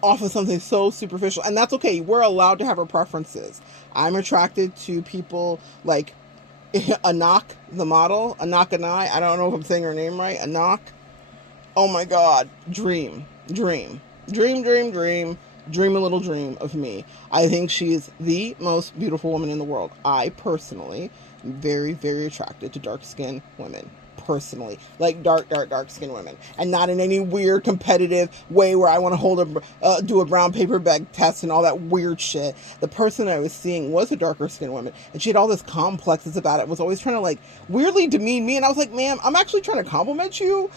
off of something so superficial. And that's okay. We're allowed to have our preferences. I'm attracted to people like Anak, the model. Anak Anai. I don't know if I'm saying her name right. Anak. Oh my God, dream a little dream of me. I think she is the most beautiful woman in the world. I personally am very, very attracted to dark-skinned women. Personally, like dark skinned women, and not in any weird competitive way where I want to do a brown paper bag test and all that weird shit. The person I was seeing was a darker skinned woman, and she had all this complexes about it. Was always trying to like weirdly demean me, and I was like, ma'am, I'm actually trying to compliment you.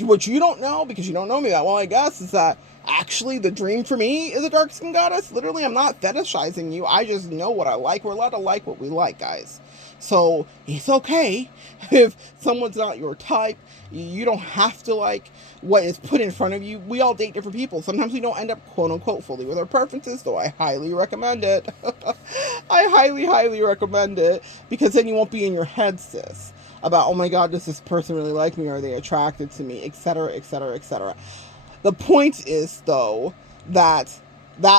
What you don't know, because you don't know me that well, I guess, is that actually the dream for me is a dark skinned goddess. Literally, I'm not fetishizing you. I just know what I like. We're allowed to like what we like, guys. So it's okay if someone's not your type. You don't have to like what is put in front of you. We all date different people. Sometimes we don't end up quote unquote fully with our preferences, so I highly recommend it. I highly recommend it, because then you won't be in your head, sis, about, oh my God, does this person really like me? Are they attracted to me? Etc, etc, etc. The point is, though, that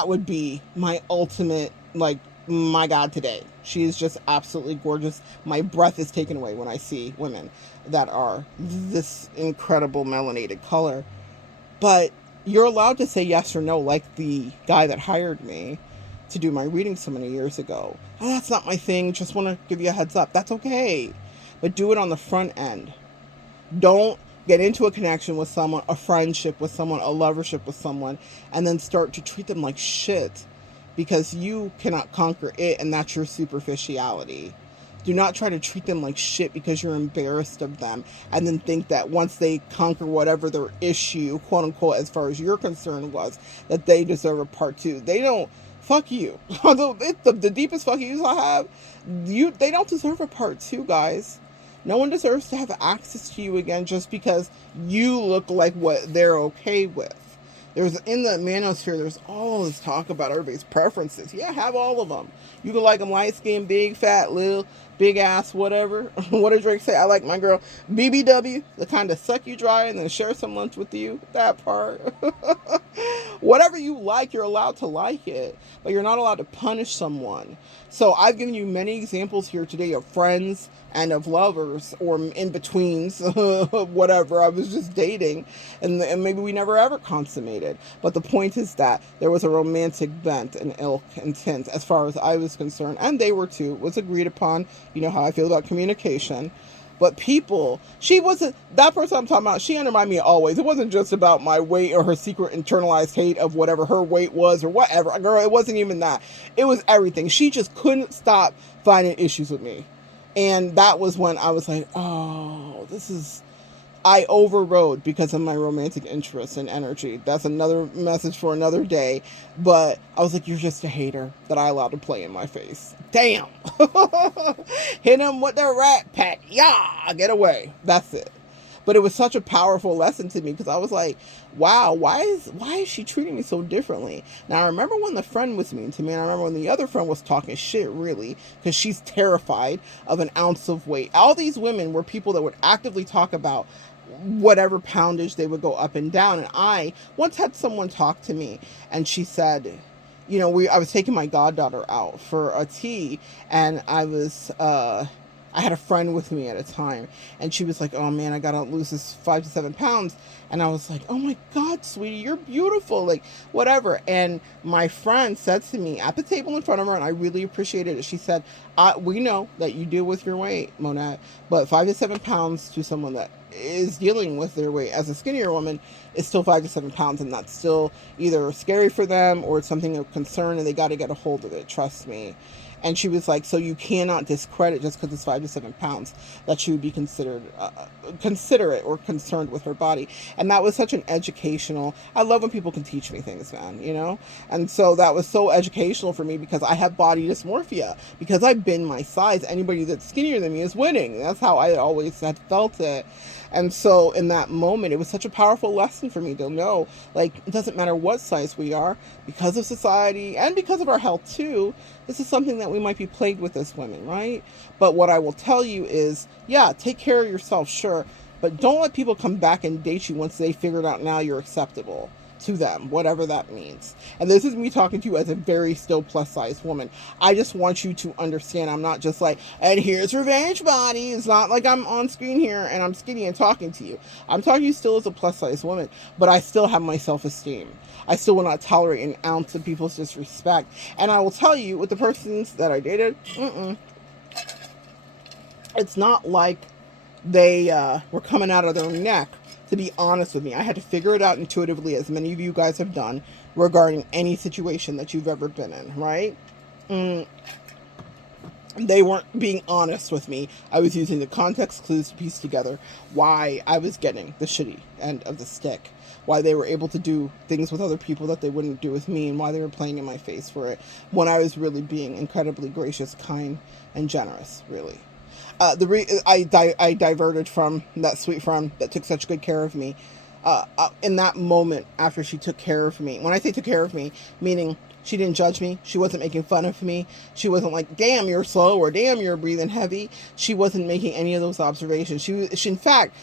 would be my ultimate, like, my God, today. She is just absolutely gorgeous. My breath is taken away when I see women that are this incredible melanated color. But you're allowed to say yes or no, like the guy that hired me to do my reading so many years ago. Oh, that's not my thing. Just want to give you a heads up. That's okay. But do it on the front end. Don't get into a connection with someone, a friendship with someone, a lovership with someone, and then start to treat them like shit because you cannot conquer it, and that's your superficiality. Do not try to treat them like shit because you're embarrassed of them, and then think that once they conquer whatever their issue, quote unquote, as far as you're concerned was, that they deserve a part two. They don't. Fuck you. Although it's the deepest fuck yous I have, they don't deserve a part two, guys. No one deserves to have access to you again just because you look like what they're okay with. There's, in the manosphere, there's all this talk about everybody's preferences. Yeah, have all of them. You can like them light skin, big, fat, little, big ass, whatever. What did Drake say? I like my girl BBW, the kind of suck you dry and then share some lunch with you. That part. Whatever you like, you're allowed to like it, but you're not allowed to punish someone. So I've given you many examples here today of friends and of lovers, or in-betweens, whatever. I was just dating, and maybe we never ever consummated. But the point is that there was a romantic bent and ilk intent, as far as I was concerned, and they were too. It was agreed upon. You know how I feel about communication. But people, she wasn't, that person I'm talking about, she undermined me always. It wasn't just about my weight or her secret internalized hate of whatever her weight was or whatever. Girl, it wasn't even that. It was everything. She just couldn't stop finding issues with me. And that was when I was like, oh, I overrode because of my romantic interest and energy. That's another message for another day. But I was like, you're just a hater that I allowed to play in my face. Damn. Hit him with the rat pack. Yeah, get away. That's it. But it was such a powerful lesson to me because I was like, wow, why is she treating me so differently? Now, I remember when the friend was mean to me, and I remember when the other friend was talking shit, really, because she's terrified of an ounce of weight. All these women were people that would actively talk about whatever poundage they would go up and down. And I once had someone talk to me, and she said, you know, I was taking my goddaughter out for a tea, and I had a friend with me at a time, and she was like, oh man, I gotta lose this 5 to 7 pounds. And I was like, oh my God, sweetie, you're beautiful, like whatever. And my friend said to me at the table in front of her, and I really appreciated it, she said, we know that you deal with your weight, Monette, but 5 to 7 pounds to someone that is dealing with their weight as a skinnier woman is still 5 to 7 pounds, and that's still either scary for them or it's something of concern, and they got to get a hold of it, trust me. And she was like, so you cannot discredit just because it's 5 to 7 pounds that she would be considered considerate or concerned with her body. And that was such an educational, I love when people can teach me things, man, you know? And so that was so educational for me because I have body dysmorphia. Because I've been my size, anybody that's skinnier than me is winning. That's how I always had felt it. And so in that moment, it was such a powerful lesson for me to know, like, it doesn't matter what size we are, because of society and because of our health too, this is something that we might be plagued with as women, right? But what I will tell you is, yeah, take care of yourself, sure, but don't let people come back and date you once they figured out now you're acceptable to them, whatever that means. And this is me talking to you as a very still plus size woman. I just want you to understand, I'm not just like, and here's revenge body. It's not like I'm on screen here and I'm skinny and talking to you. I'm talking to you still as a plus size woman, but I still have my self-esteem. I still will not tolerate an ounce of people's disrespect. And I will tell you, with the persons that I dated, it's not like they were coming out of their neck to be honest with me. I had to figure it out intuitively, as many of you guys have done, regarding any situation that you've ever been in, right? They weren't being honest with me. I was using the context clues to piece together why I was getting the shitty end of the stick, why they were able to do things with other people that they wouldn't do with me, and why they were playing in my face for it, when I was really being incredibly gracious, kind, and generous, really. I diverted from that sweet friend that took such good care of me. In that moment, after she took care of me, when I say took care of me, meaning she didn't judge me, she wasn't making fun of me, she wasn't like, damn, you're slow, or damn, you're breathing heavy. She wasn't making any of those observations. She in fact,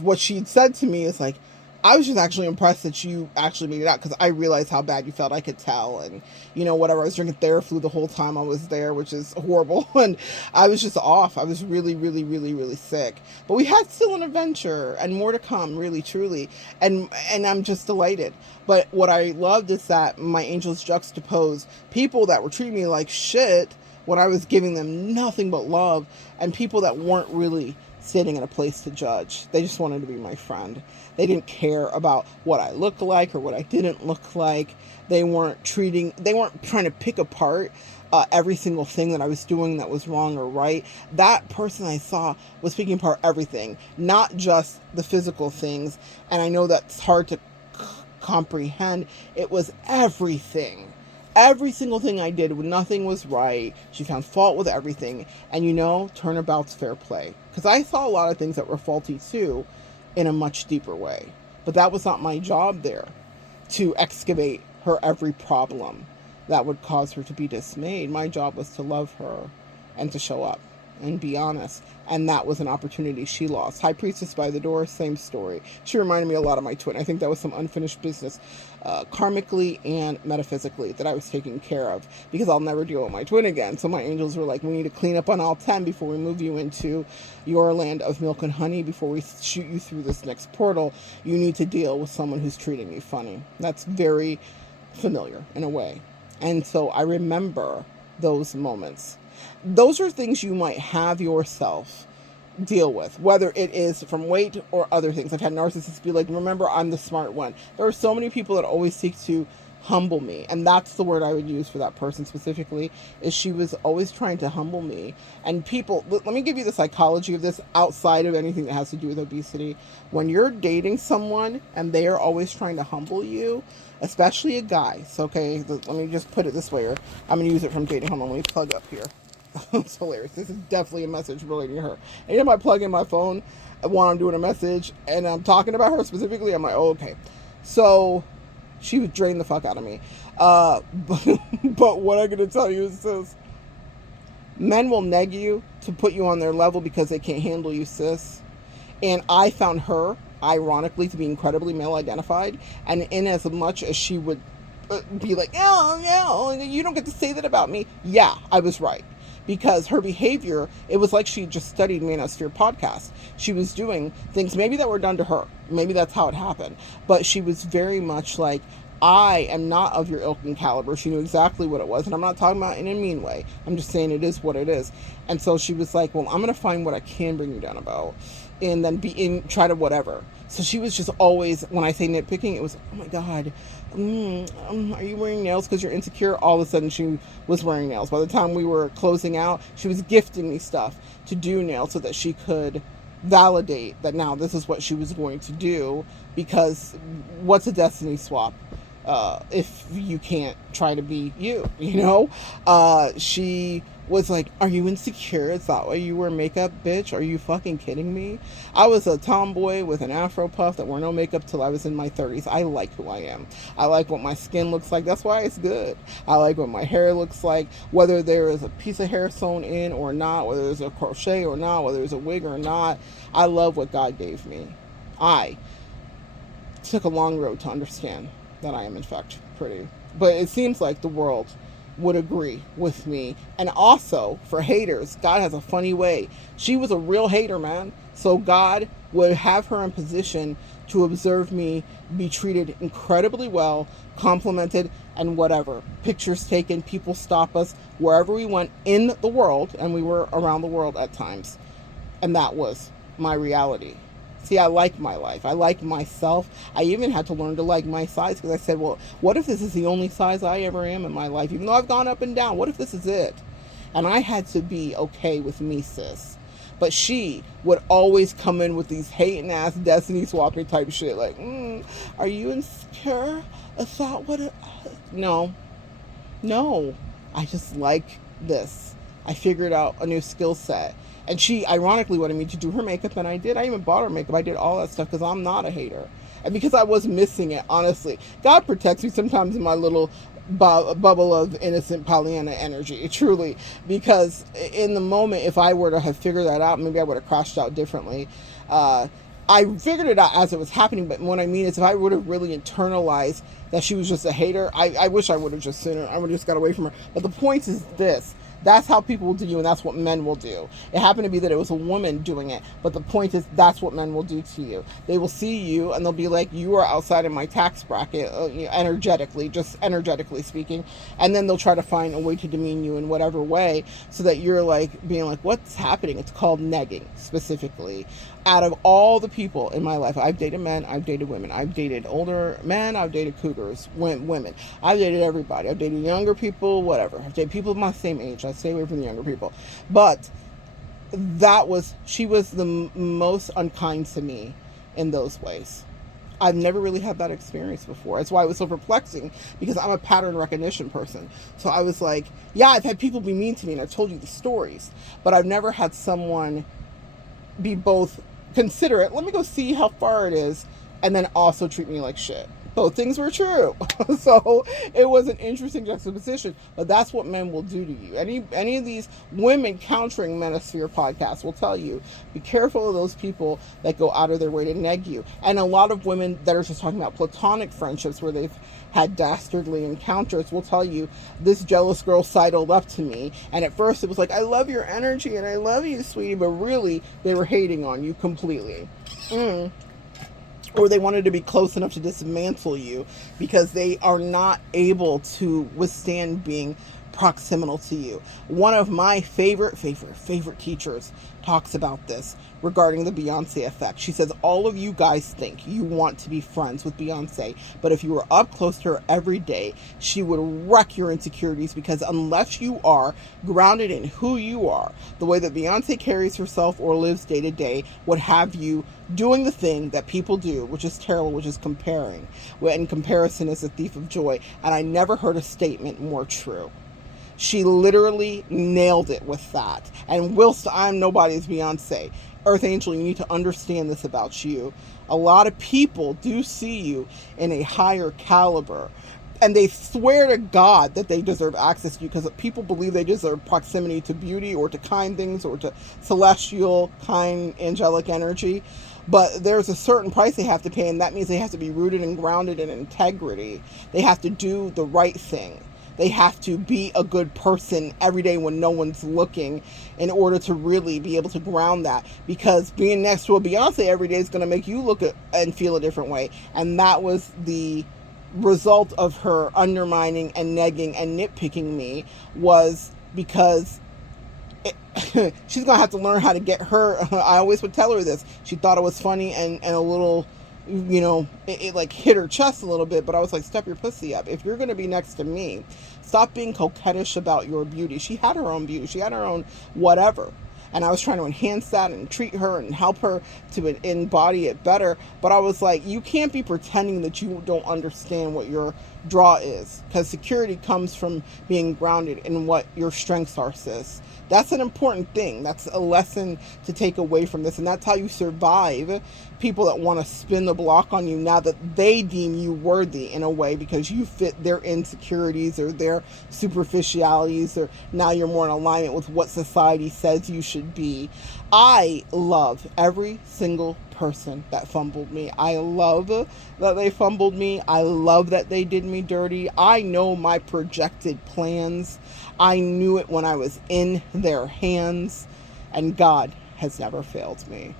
what she'd said to me is like, I was just actually impressed that you actually made it out, because I realized how bad you felt. I could tell. And, whatever. I was drinking Theraflu the whole time I was there, which is horrible. And I was just off. I was really, really, really, really sick. But we had still an adventure and more to come, really, truly. And I'm just delighted. But what I loved is that my angels juxtaposed people that were treating me like shit when I was giving them nothing but love, and people that weren't really sitting in a place to judge. They just wanted to be my friend. They didn't care about what I looked like or what I didn't look like. They weren't trying to pick apart every single thing that I was doing that was wrong or right. That person I saw was picking apart everything, not just the physical things. And I know that's hard to comprehend. It was everything. Every single thing I did, nothing was right. She found fault with everything. And turnabout's fair play. Because I saw a lot of things that were faulty too, in a much deeper way. But that was not my job there, to excavate her every problem that would cause her to be dismayed. My job was to love her and to show up and be honest. And that was an opportunity she lost. High Priestess by the door, same story. She reminded me a lot of my twin. I think that was some unfinished business, karmically and metaphysically, that I was taking care of, because I'll never deal with my twin again. So my angels were like, we need to clean up on all 10 before we move you into your land of milk and honey. Before we shoot you through this next portal, you need to deal with someone who's treating you funny. That's very familiar in a way. And so I remember those moments. Those are things you might have yourself deal with, whether it is from weight or other things. I've had narcissists be like, remember, I'm the smart one. There are so many people that always seek to humble me. And that's the word I would use for that person specifically, is she was always trying to humble me. And people, let me give you the psychology of this outside of anything that has to do with obesity. When you're dating someone and they are always trying to humble you, especially a guy. So, okay, let me just put it this way, or I'm going to use it from dating. Hold on, let me plug up here. It's hilarious. This is definitely a message relating to her. Anytime I plug in my phone while I'm doing a message and I'm talking about her specifically, I'm like, oh, okay. So she would drain the fuck out of me. But what I'm going to tell you is this. Men will neg you to put you on their level because they can't handle you, sis. And I found her, ironically, to be incredibly male identified. And in as much as she would be like, yeah, you don't get to say that about me. Yeah, I was right. Because her behavior, it was like she just studied Manosphere podcast. She was doing things maybe that were done to her. Maybe that's how it happened. But she was very much like, I am not of your ilk and caliber. She knew exactly what it was. And I'm not talking about in a mean way. I'm just saying it is what it is. And so she was like, well, I'm going to find what I can bring you down about. And then try to whatever. So she was just always, when I say nitpicking, it was, oh my God, are you wearing nails because you're insecure? All of a sudden she was wearing nails. By the time we were closing out, she was gifting me stuff to do nails so that she could validate that now this is what she was going to do. Because what's a destiny swap? if you can't try to be you, she was like, are you insecure? Is that why you wear makeup, bitch? Are you fucking kidding me? I was a tomboy with an afro puff that wore no makeup till I was in my 30s. I like who I am. I like what my skin looks like. That's why it's good. I like what my hair looks like, whether there is a piece of hair sewn in or not, whether there's a crochet or not, whether there's a wig or not. I love what God gave me. I took a long road to understand that I am in fact pretty. But it seems like the world would agree with me. And also, for haters, God has a funny way. She was a real hater, man. So God would have her in position to observe me be treated incredibly well, complimented, and whatever. Pictures taken, people stop us wherever we went in the world, and we were around the world at times. And that was my reality. See, I like my life. I like myself. I even had to learn to like my size because I said, well, what if this is the only size I ever am in my life? Even though I've gone up and down, what if this is it? And I had to be okay with me, sis. But she would always come in with these hating ass destiny swapping type shit. Like, are you insecure? Is that what it... No. I just like this. I figured out a new skill set. And she ironically wanted me to do her makeup, and I did. I even bought her makeup. I did all that stuff because I'm not a hater. And because I was missing it, honestly. God protects me sometimes in my little bubble of innocent Pollyanna energy, truly. Because in the moment, if I were to have figured that out, maybe I would have crashed out differently. I figured it out as it was happening, but what I mean is if I would have really internalized that she was just a hater, I wish I would have just sooner. I would have just got away from her. But the point is this. That's how people will do you, and that's what men will do. It happened to be that it was a woman doing it, but the point is that's what men will do to you. They will see you, and they'll be like, you are outside of my tax bracket, energetically, just energetically speaking, and then they'll try to find a way to demean you in whatever way so that you're like being like, what's happening? It's called negging, specifically. Out of all the people in my life, I've dated men, I've dated women, I've dated older men, I've dated cougars, women. I've dated everybody. I've dated younger people, whatever. I've dated people of my same age. I stay away from the younger people. But she was the most unkind to me in those ways. I've never really had that experience before. That's why it was so perplexing, because I'm a pattern recognition person. So I was like, yeah, I've had people be mean to me, and I've told you the stories, but I've never had someone be both considerate, let me go see how far it is, and then also treat me like shit. Both things were true. So it was an interesting juxtaposition, but that's what men will do to you. Any of these women countering Manosphere podcasts will tell you, be careful of those people that go out of their way to neg you. And a lot of women that are just talking about platonic friendships where they've had dastardly encounters will tell you, this jealous girl sidled up to me, and at first it was like, I love your energy and I love you, sweetie, but really they were hating on you completely. Or they wanted to be close enough to dismantle you because they are not able to withstand being proximal to you. One of my favorite teachers talks about this regarding the Beyonce effect. She says, all of you guys think you want to be friends with Beyonce, but if you were up close to her every day, she would wreck your insecurities, because unless you are grounded in who you are, the way that Beyonce carries herself or lives day to day would have you doing the thing that people do, which is terrible, which is comparing. And comparison is a thief of joy. And I never heard a statement more true. She literally nailed it with that. And whilst I'm nobody's Beyonce, Earth Angel, you need to understand this about you. A lot of people do see you in a higher caliber, and they swear to God that they deserve access to you, because people believe they deserve proximity to beauty or to kind things or to celestial, kind, angelic energy. But there's a certain price they have to pay, and that means they have to be rooted and grounded in integrity. They have to do the right thing. They have to be a good person every day when no one's looking in order to really be able to ground that. Because being next to a Beyonce every day is going to make you look and feel a different way. And that was the result of her undermining and negging and nitpicking me, was because she's going to have to learn how to get her. I always would tell her this. She thought it was funny and a little... it like hit her chest a little bit, but I was like, step your pussy up. If you're going to be next to me, stop being coquettish about your beauty. She had her own beauty. She had her own whatever. And I was trying to enhance that and treat her and help her to embody it better. But I was like, you can't be pretending that you don't understand what you're draw is, because security comes from being grounded in what your strengths are, sis. That's an important thing. That's a lesson to take away from this. And that's how you survive people that want to spin the block on you now that they deem you worthy in a way because you fit their insecurities or their superficialities, or now you're more in alignment with what society says you should be. I love every single person that fumbled me. I love that they fumbled me. I love that they did me dirty. I know my projected plans. I knew it when I was in their hands, and God has never failed me.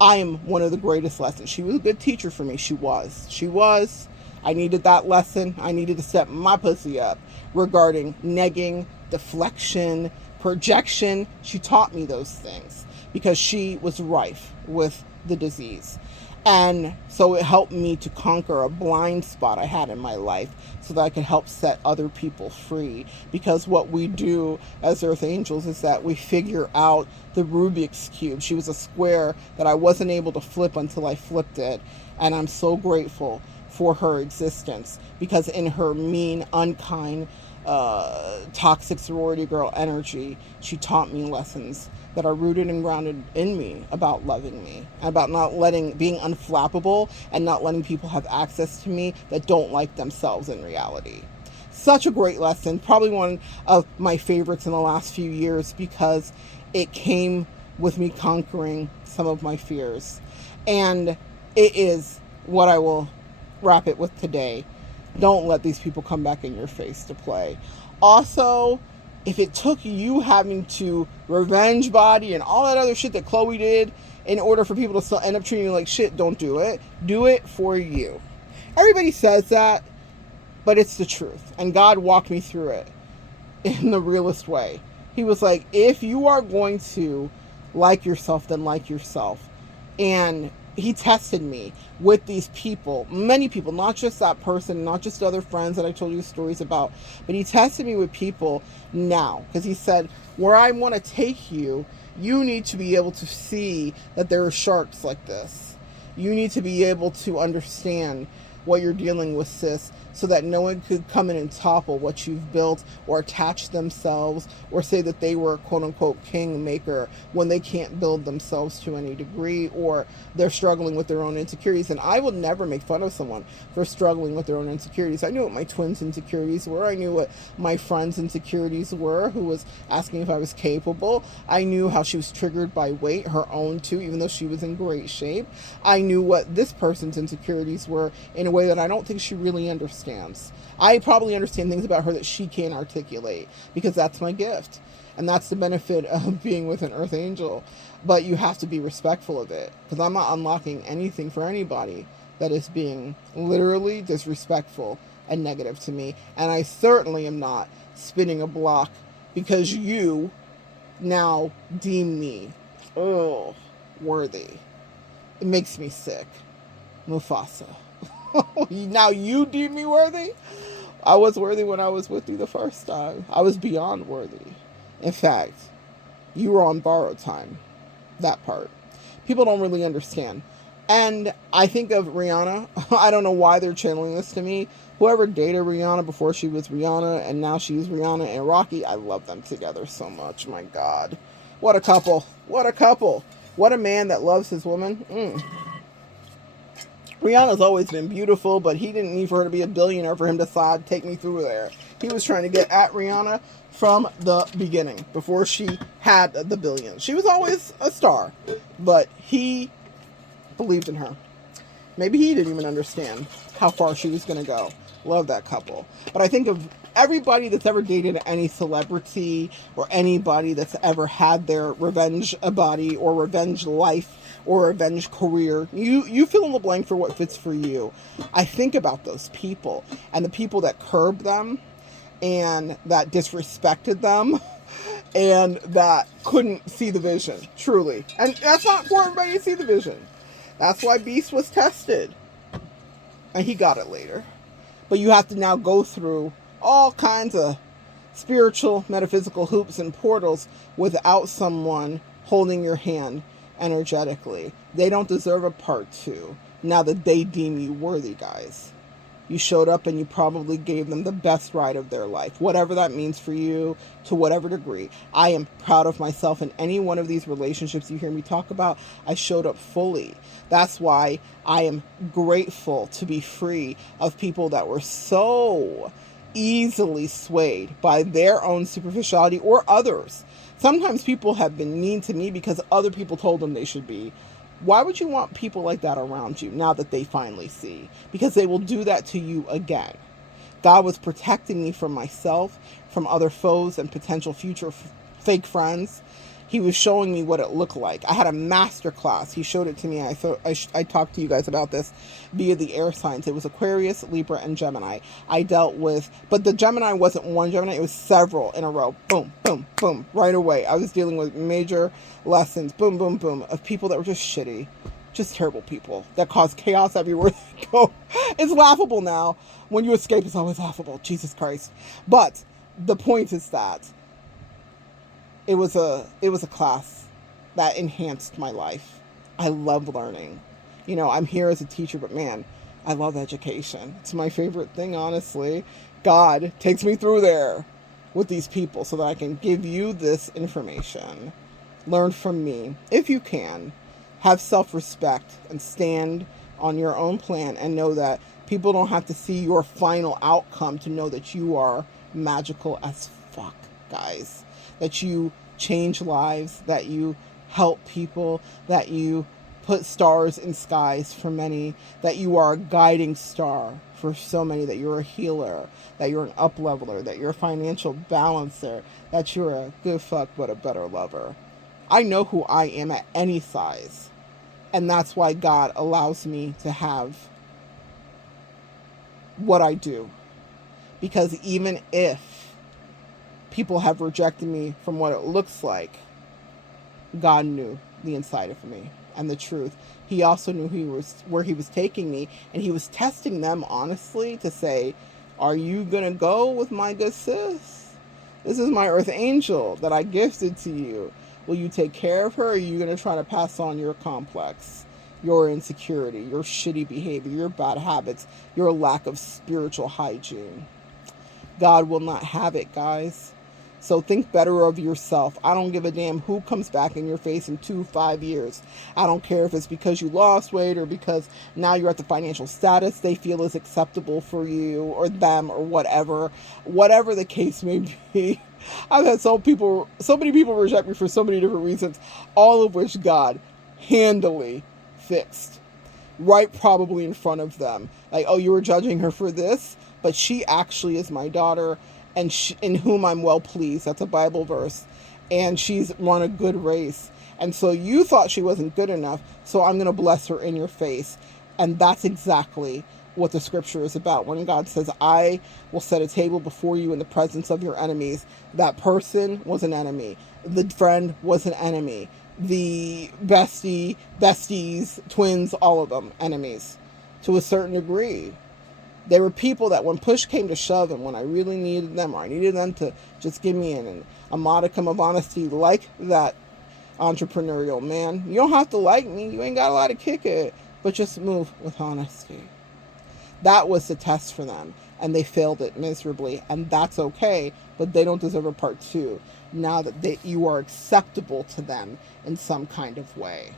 I am one of the greatest lessons. She was a good teacher for me. She was. I needed that lesson. I needed to step my pussy up regarding negging, deflection, projection. She taught me those things because she was rife with the disease. And so it helped me to conquer a blind spot I had in my life so that I could help set other people free. Because what we do as Earth Angels is that we figure out the Rubik's Cube. She was a square that I wasn't able to flip until I flipped it. And I'm so grateful for her existence, because in her mean, unkind, toxic sorority girl energy, she taught me lessons that are rooted and grounded in me about loving me, about not being unflappable and not letting people have access to me that don't like themselves in reality. Such a great lesson, probably one of my favorites in the last few years, because it came with me conquering some of my fears. And it is what I will wrap it with today. Don't let these people come back in your face to play. Also, if it took you having to revenge body and all that other shit that Chloe did in order for people to still end up treating you like shit, don't do it. Do it for you. Everybody says that, but it's the truth. And God walked me through it in the realest way. He was like, if you are going to like yourself, then like yourself. And he tested me with these people, many people, not just that person, not just other friends that I told you stories about, but he tested me with people now, because he said, where I want to take you, you need to be able to see that there are sharks like this. You need to be able to understand what you're dealing with, sis, so that no one could come in and topple what you've built or attach themselves or say that they were a quote-unquote kingmaker when they can't build themselves to any degree, or they're struggling with their own insecurities. And I will never make fun of someone for struggling with their own insecurities. I knew what my twins' insecurities were. I knew what my friend's insecurities were, who was asking if I was capable. I knew how she was triggered by weight, her own too, even though she was in great shape. I knew what this person's insecurities were in a way that I don't think she really understands. I probably understand things about her that she can't articulate, because that's my gift. And that's the benefit of being with an Earth Angel. But you have to be respectful of it, because I'm not unlocking anything for anybody that is being literally disrespectful and negative to me. And I certainly am not spinning a block because you now deem me, worthy. It makes me sick. Mufasa. Now you deem me worthy? I was worthy when I was with you the first time. I was beyond worthy. In fact, you were on borrowed time. That part. People don't really understand. And I think of Rihanna. I don't know why they're channeling this to me. Whoever dated Rihanna before she was Rihanna and now she's Rihanna and Rocky, I love them together so much. My God. What a couple. What a couple. What a man that loves his woman. Rihanna's always been beautiful, but he didn't need for her to be a billionaire for him to decide, take me through there. He was trying to get at Rihanna from the beginning, before she had the billions. She was always a star, but he believed in her. Maybe he didn't even understand how far she was going to go. Love that couple. But I think of everybody that's ever dated any celebrity or anybody that's ever had their revenge body or revenge life or revenge career. You fill in the blank for what fits for you. I think about those people and the people that curbed them and that disrespected them and that couldn't see the vision, truly. And that's not for everybody to see the vision. That's why Beast was tested. And he got it later. But you have to now go through all kinds of spiritual, metaphysical hoops and portals without someone holding your hand energetically. They don't deserve a part two now that they deem you worthy, guys. You showed up and you probably gave them the best ride of their life, whatever that means for you, to whatever degree. I am proud of myself in any one of these relationships you hear me talk about. I showed up fully. That's why I am grateful to be free of people that were so easily swayed by their own superficiality or others. Sometimes people have been mean to me because other people told them they should be. Why would you want people like that around you now that they finally see? Because they will do that to you again. God was protecting me from myself, from other foes and potential future fake friends. He was showing me what it looked like. I had a master class. He showed it to me. I talked to you guys about this via the air signs. It was Aquarius, Libra, and Gemini. I dealt with, but the Gemini wasn't one Gemini. It was several in a row. Boom, boom, boom, right away. I was dealing with major lessons, boom, boom, boom, of people that were just shitty. Just terrible people that cause chaos everywhere they go. It's laughable now. When you escape, it's always laughable. Jesus Christ. But the point is that it was a class that enhanced my life. I love learning. You know, I'm here as a teacher, but man, I love education. It's my favorite thing, honestly. God takes me through there with these people so that I can give you this information. Learn from me, if you can. Have self-respect and stand on your own plan and know that people don't have to see your final outcome to know that you are magical as fuck, guys. That you change lives, that you help people, that you put stars in skies for many, that you are a guiding star for so many, that you're a healer, that you're an up-leveler, that you're a financial balancer, that you're a good fuck but a better lover. I know who I am at any size. And that's why God allows me to have what I do. Because even if people have rejected me from what it looks like, God knew the inside of me and the truth. He also knew where he was taking me, and he was testing them honestly to say, are you going to go with my good sis? This is my earth angel that I gifted to you. Will you take care of her, or are you going to try to pass on your complex, your insecurity, your shitty behavior, your bad habits, your lack of spiritual hygiene? God will not have it, guys. So think better of yourself. I don't give a damn who comes back in your face in 2-5 years. I don't care if it's because you lost weight or because now you're at the financial status they feel is acceptable for you or them or whatever. Whatever the case may be. I've had so many people reject me for so many different reasons, all of which God handily fixed. Right, probably in front of them. Like, oh, you were judging her for this, but she actually is my daughter, and in whom I'm well pleased. That's a Bible verse. And she's run a good race. And so you thought she wasn't good enough, so I'm going to bless her in your face. And that's exactly what the scripture is about. When God says, I will set a table before you in the presence of your enemies, that person was an enemy. The friend was an enemy. The besties, twins, all of them, enemies to a certain degree. They were people that when push came to shove and when I really needed them, or I needed them to just give me a modicum of honesty like that entrepreneurial man. You don't have to like me. You ain't got a lot to kick it, but just move with honesty. That was the test for them, and they failed it miserably, and that's okay, but they don't deserve a part two now that you are acceptable to them in some kind of way.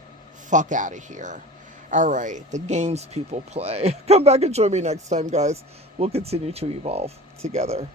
Fuck out of here. All right, the games people play. Come back and join me next time, guys. We'll continue to evolve together.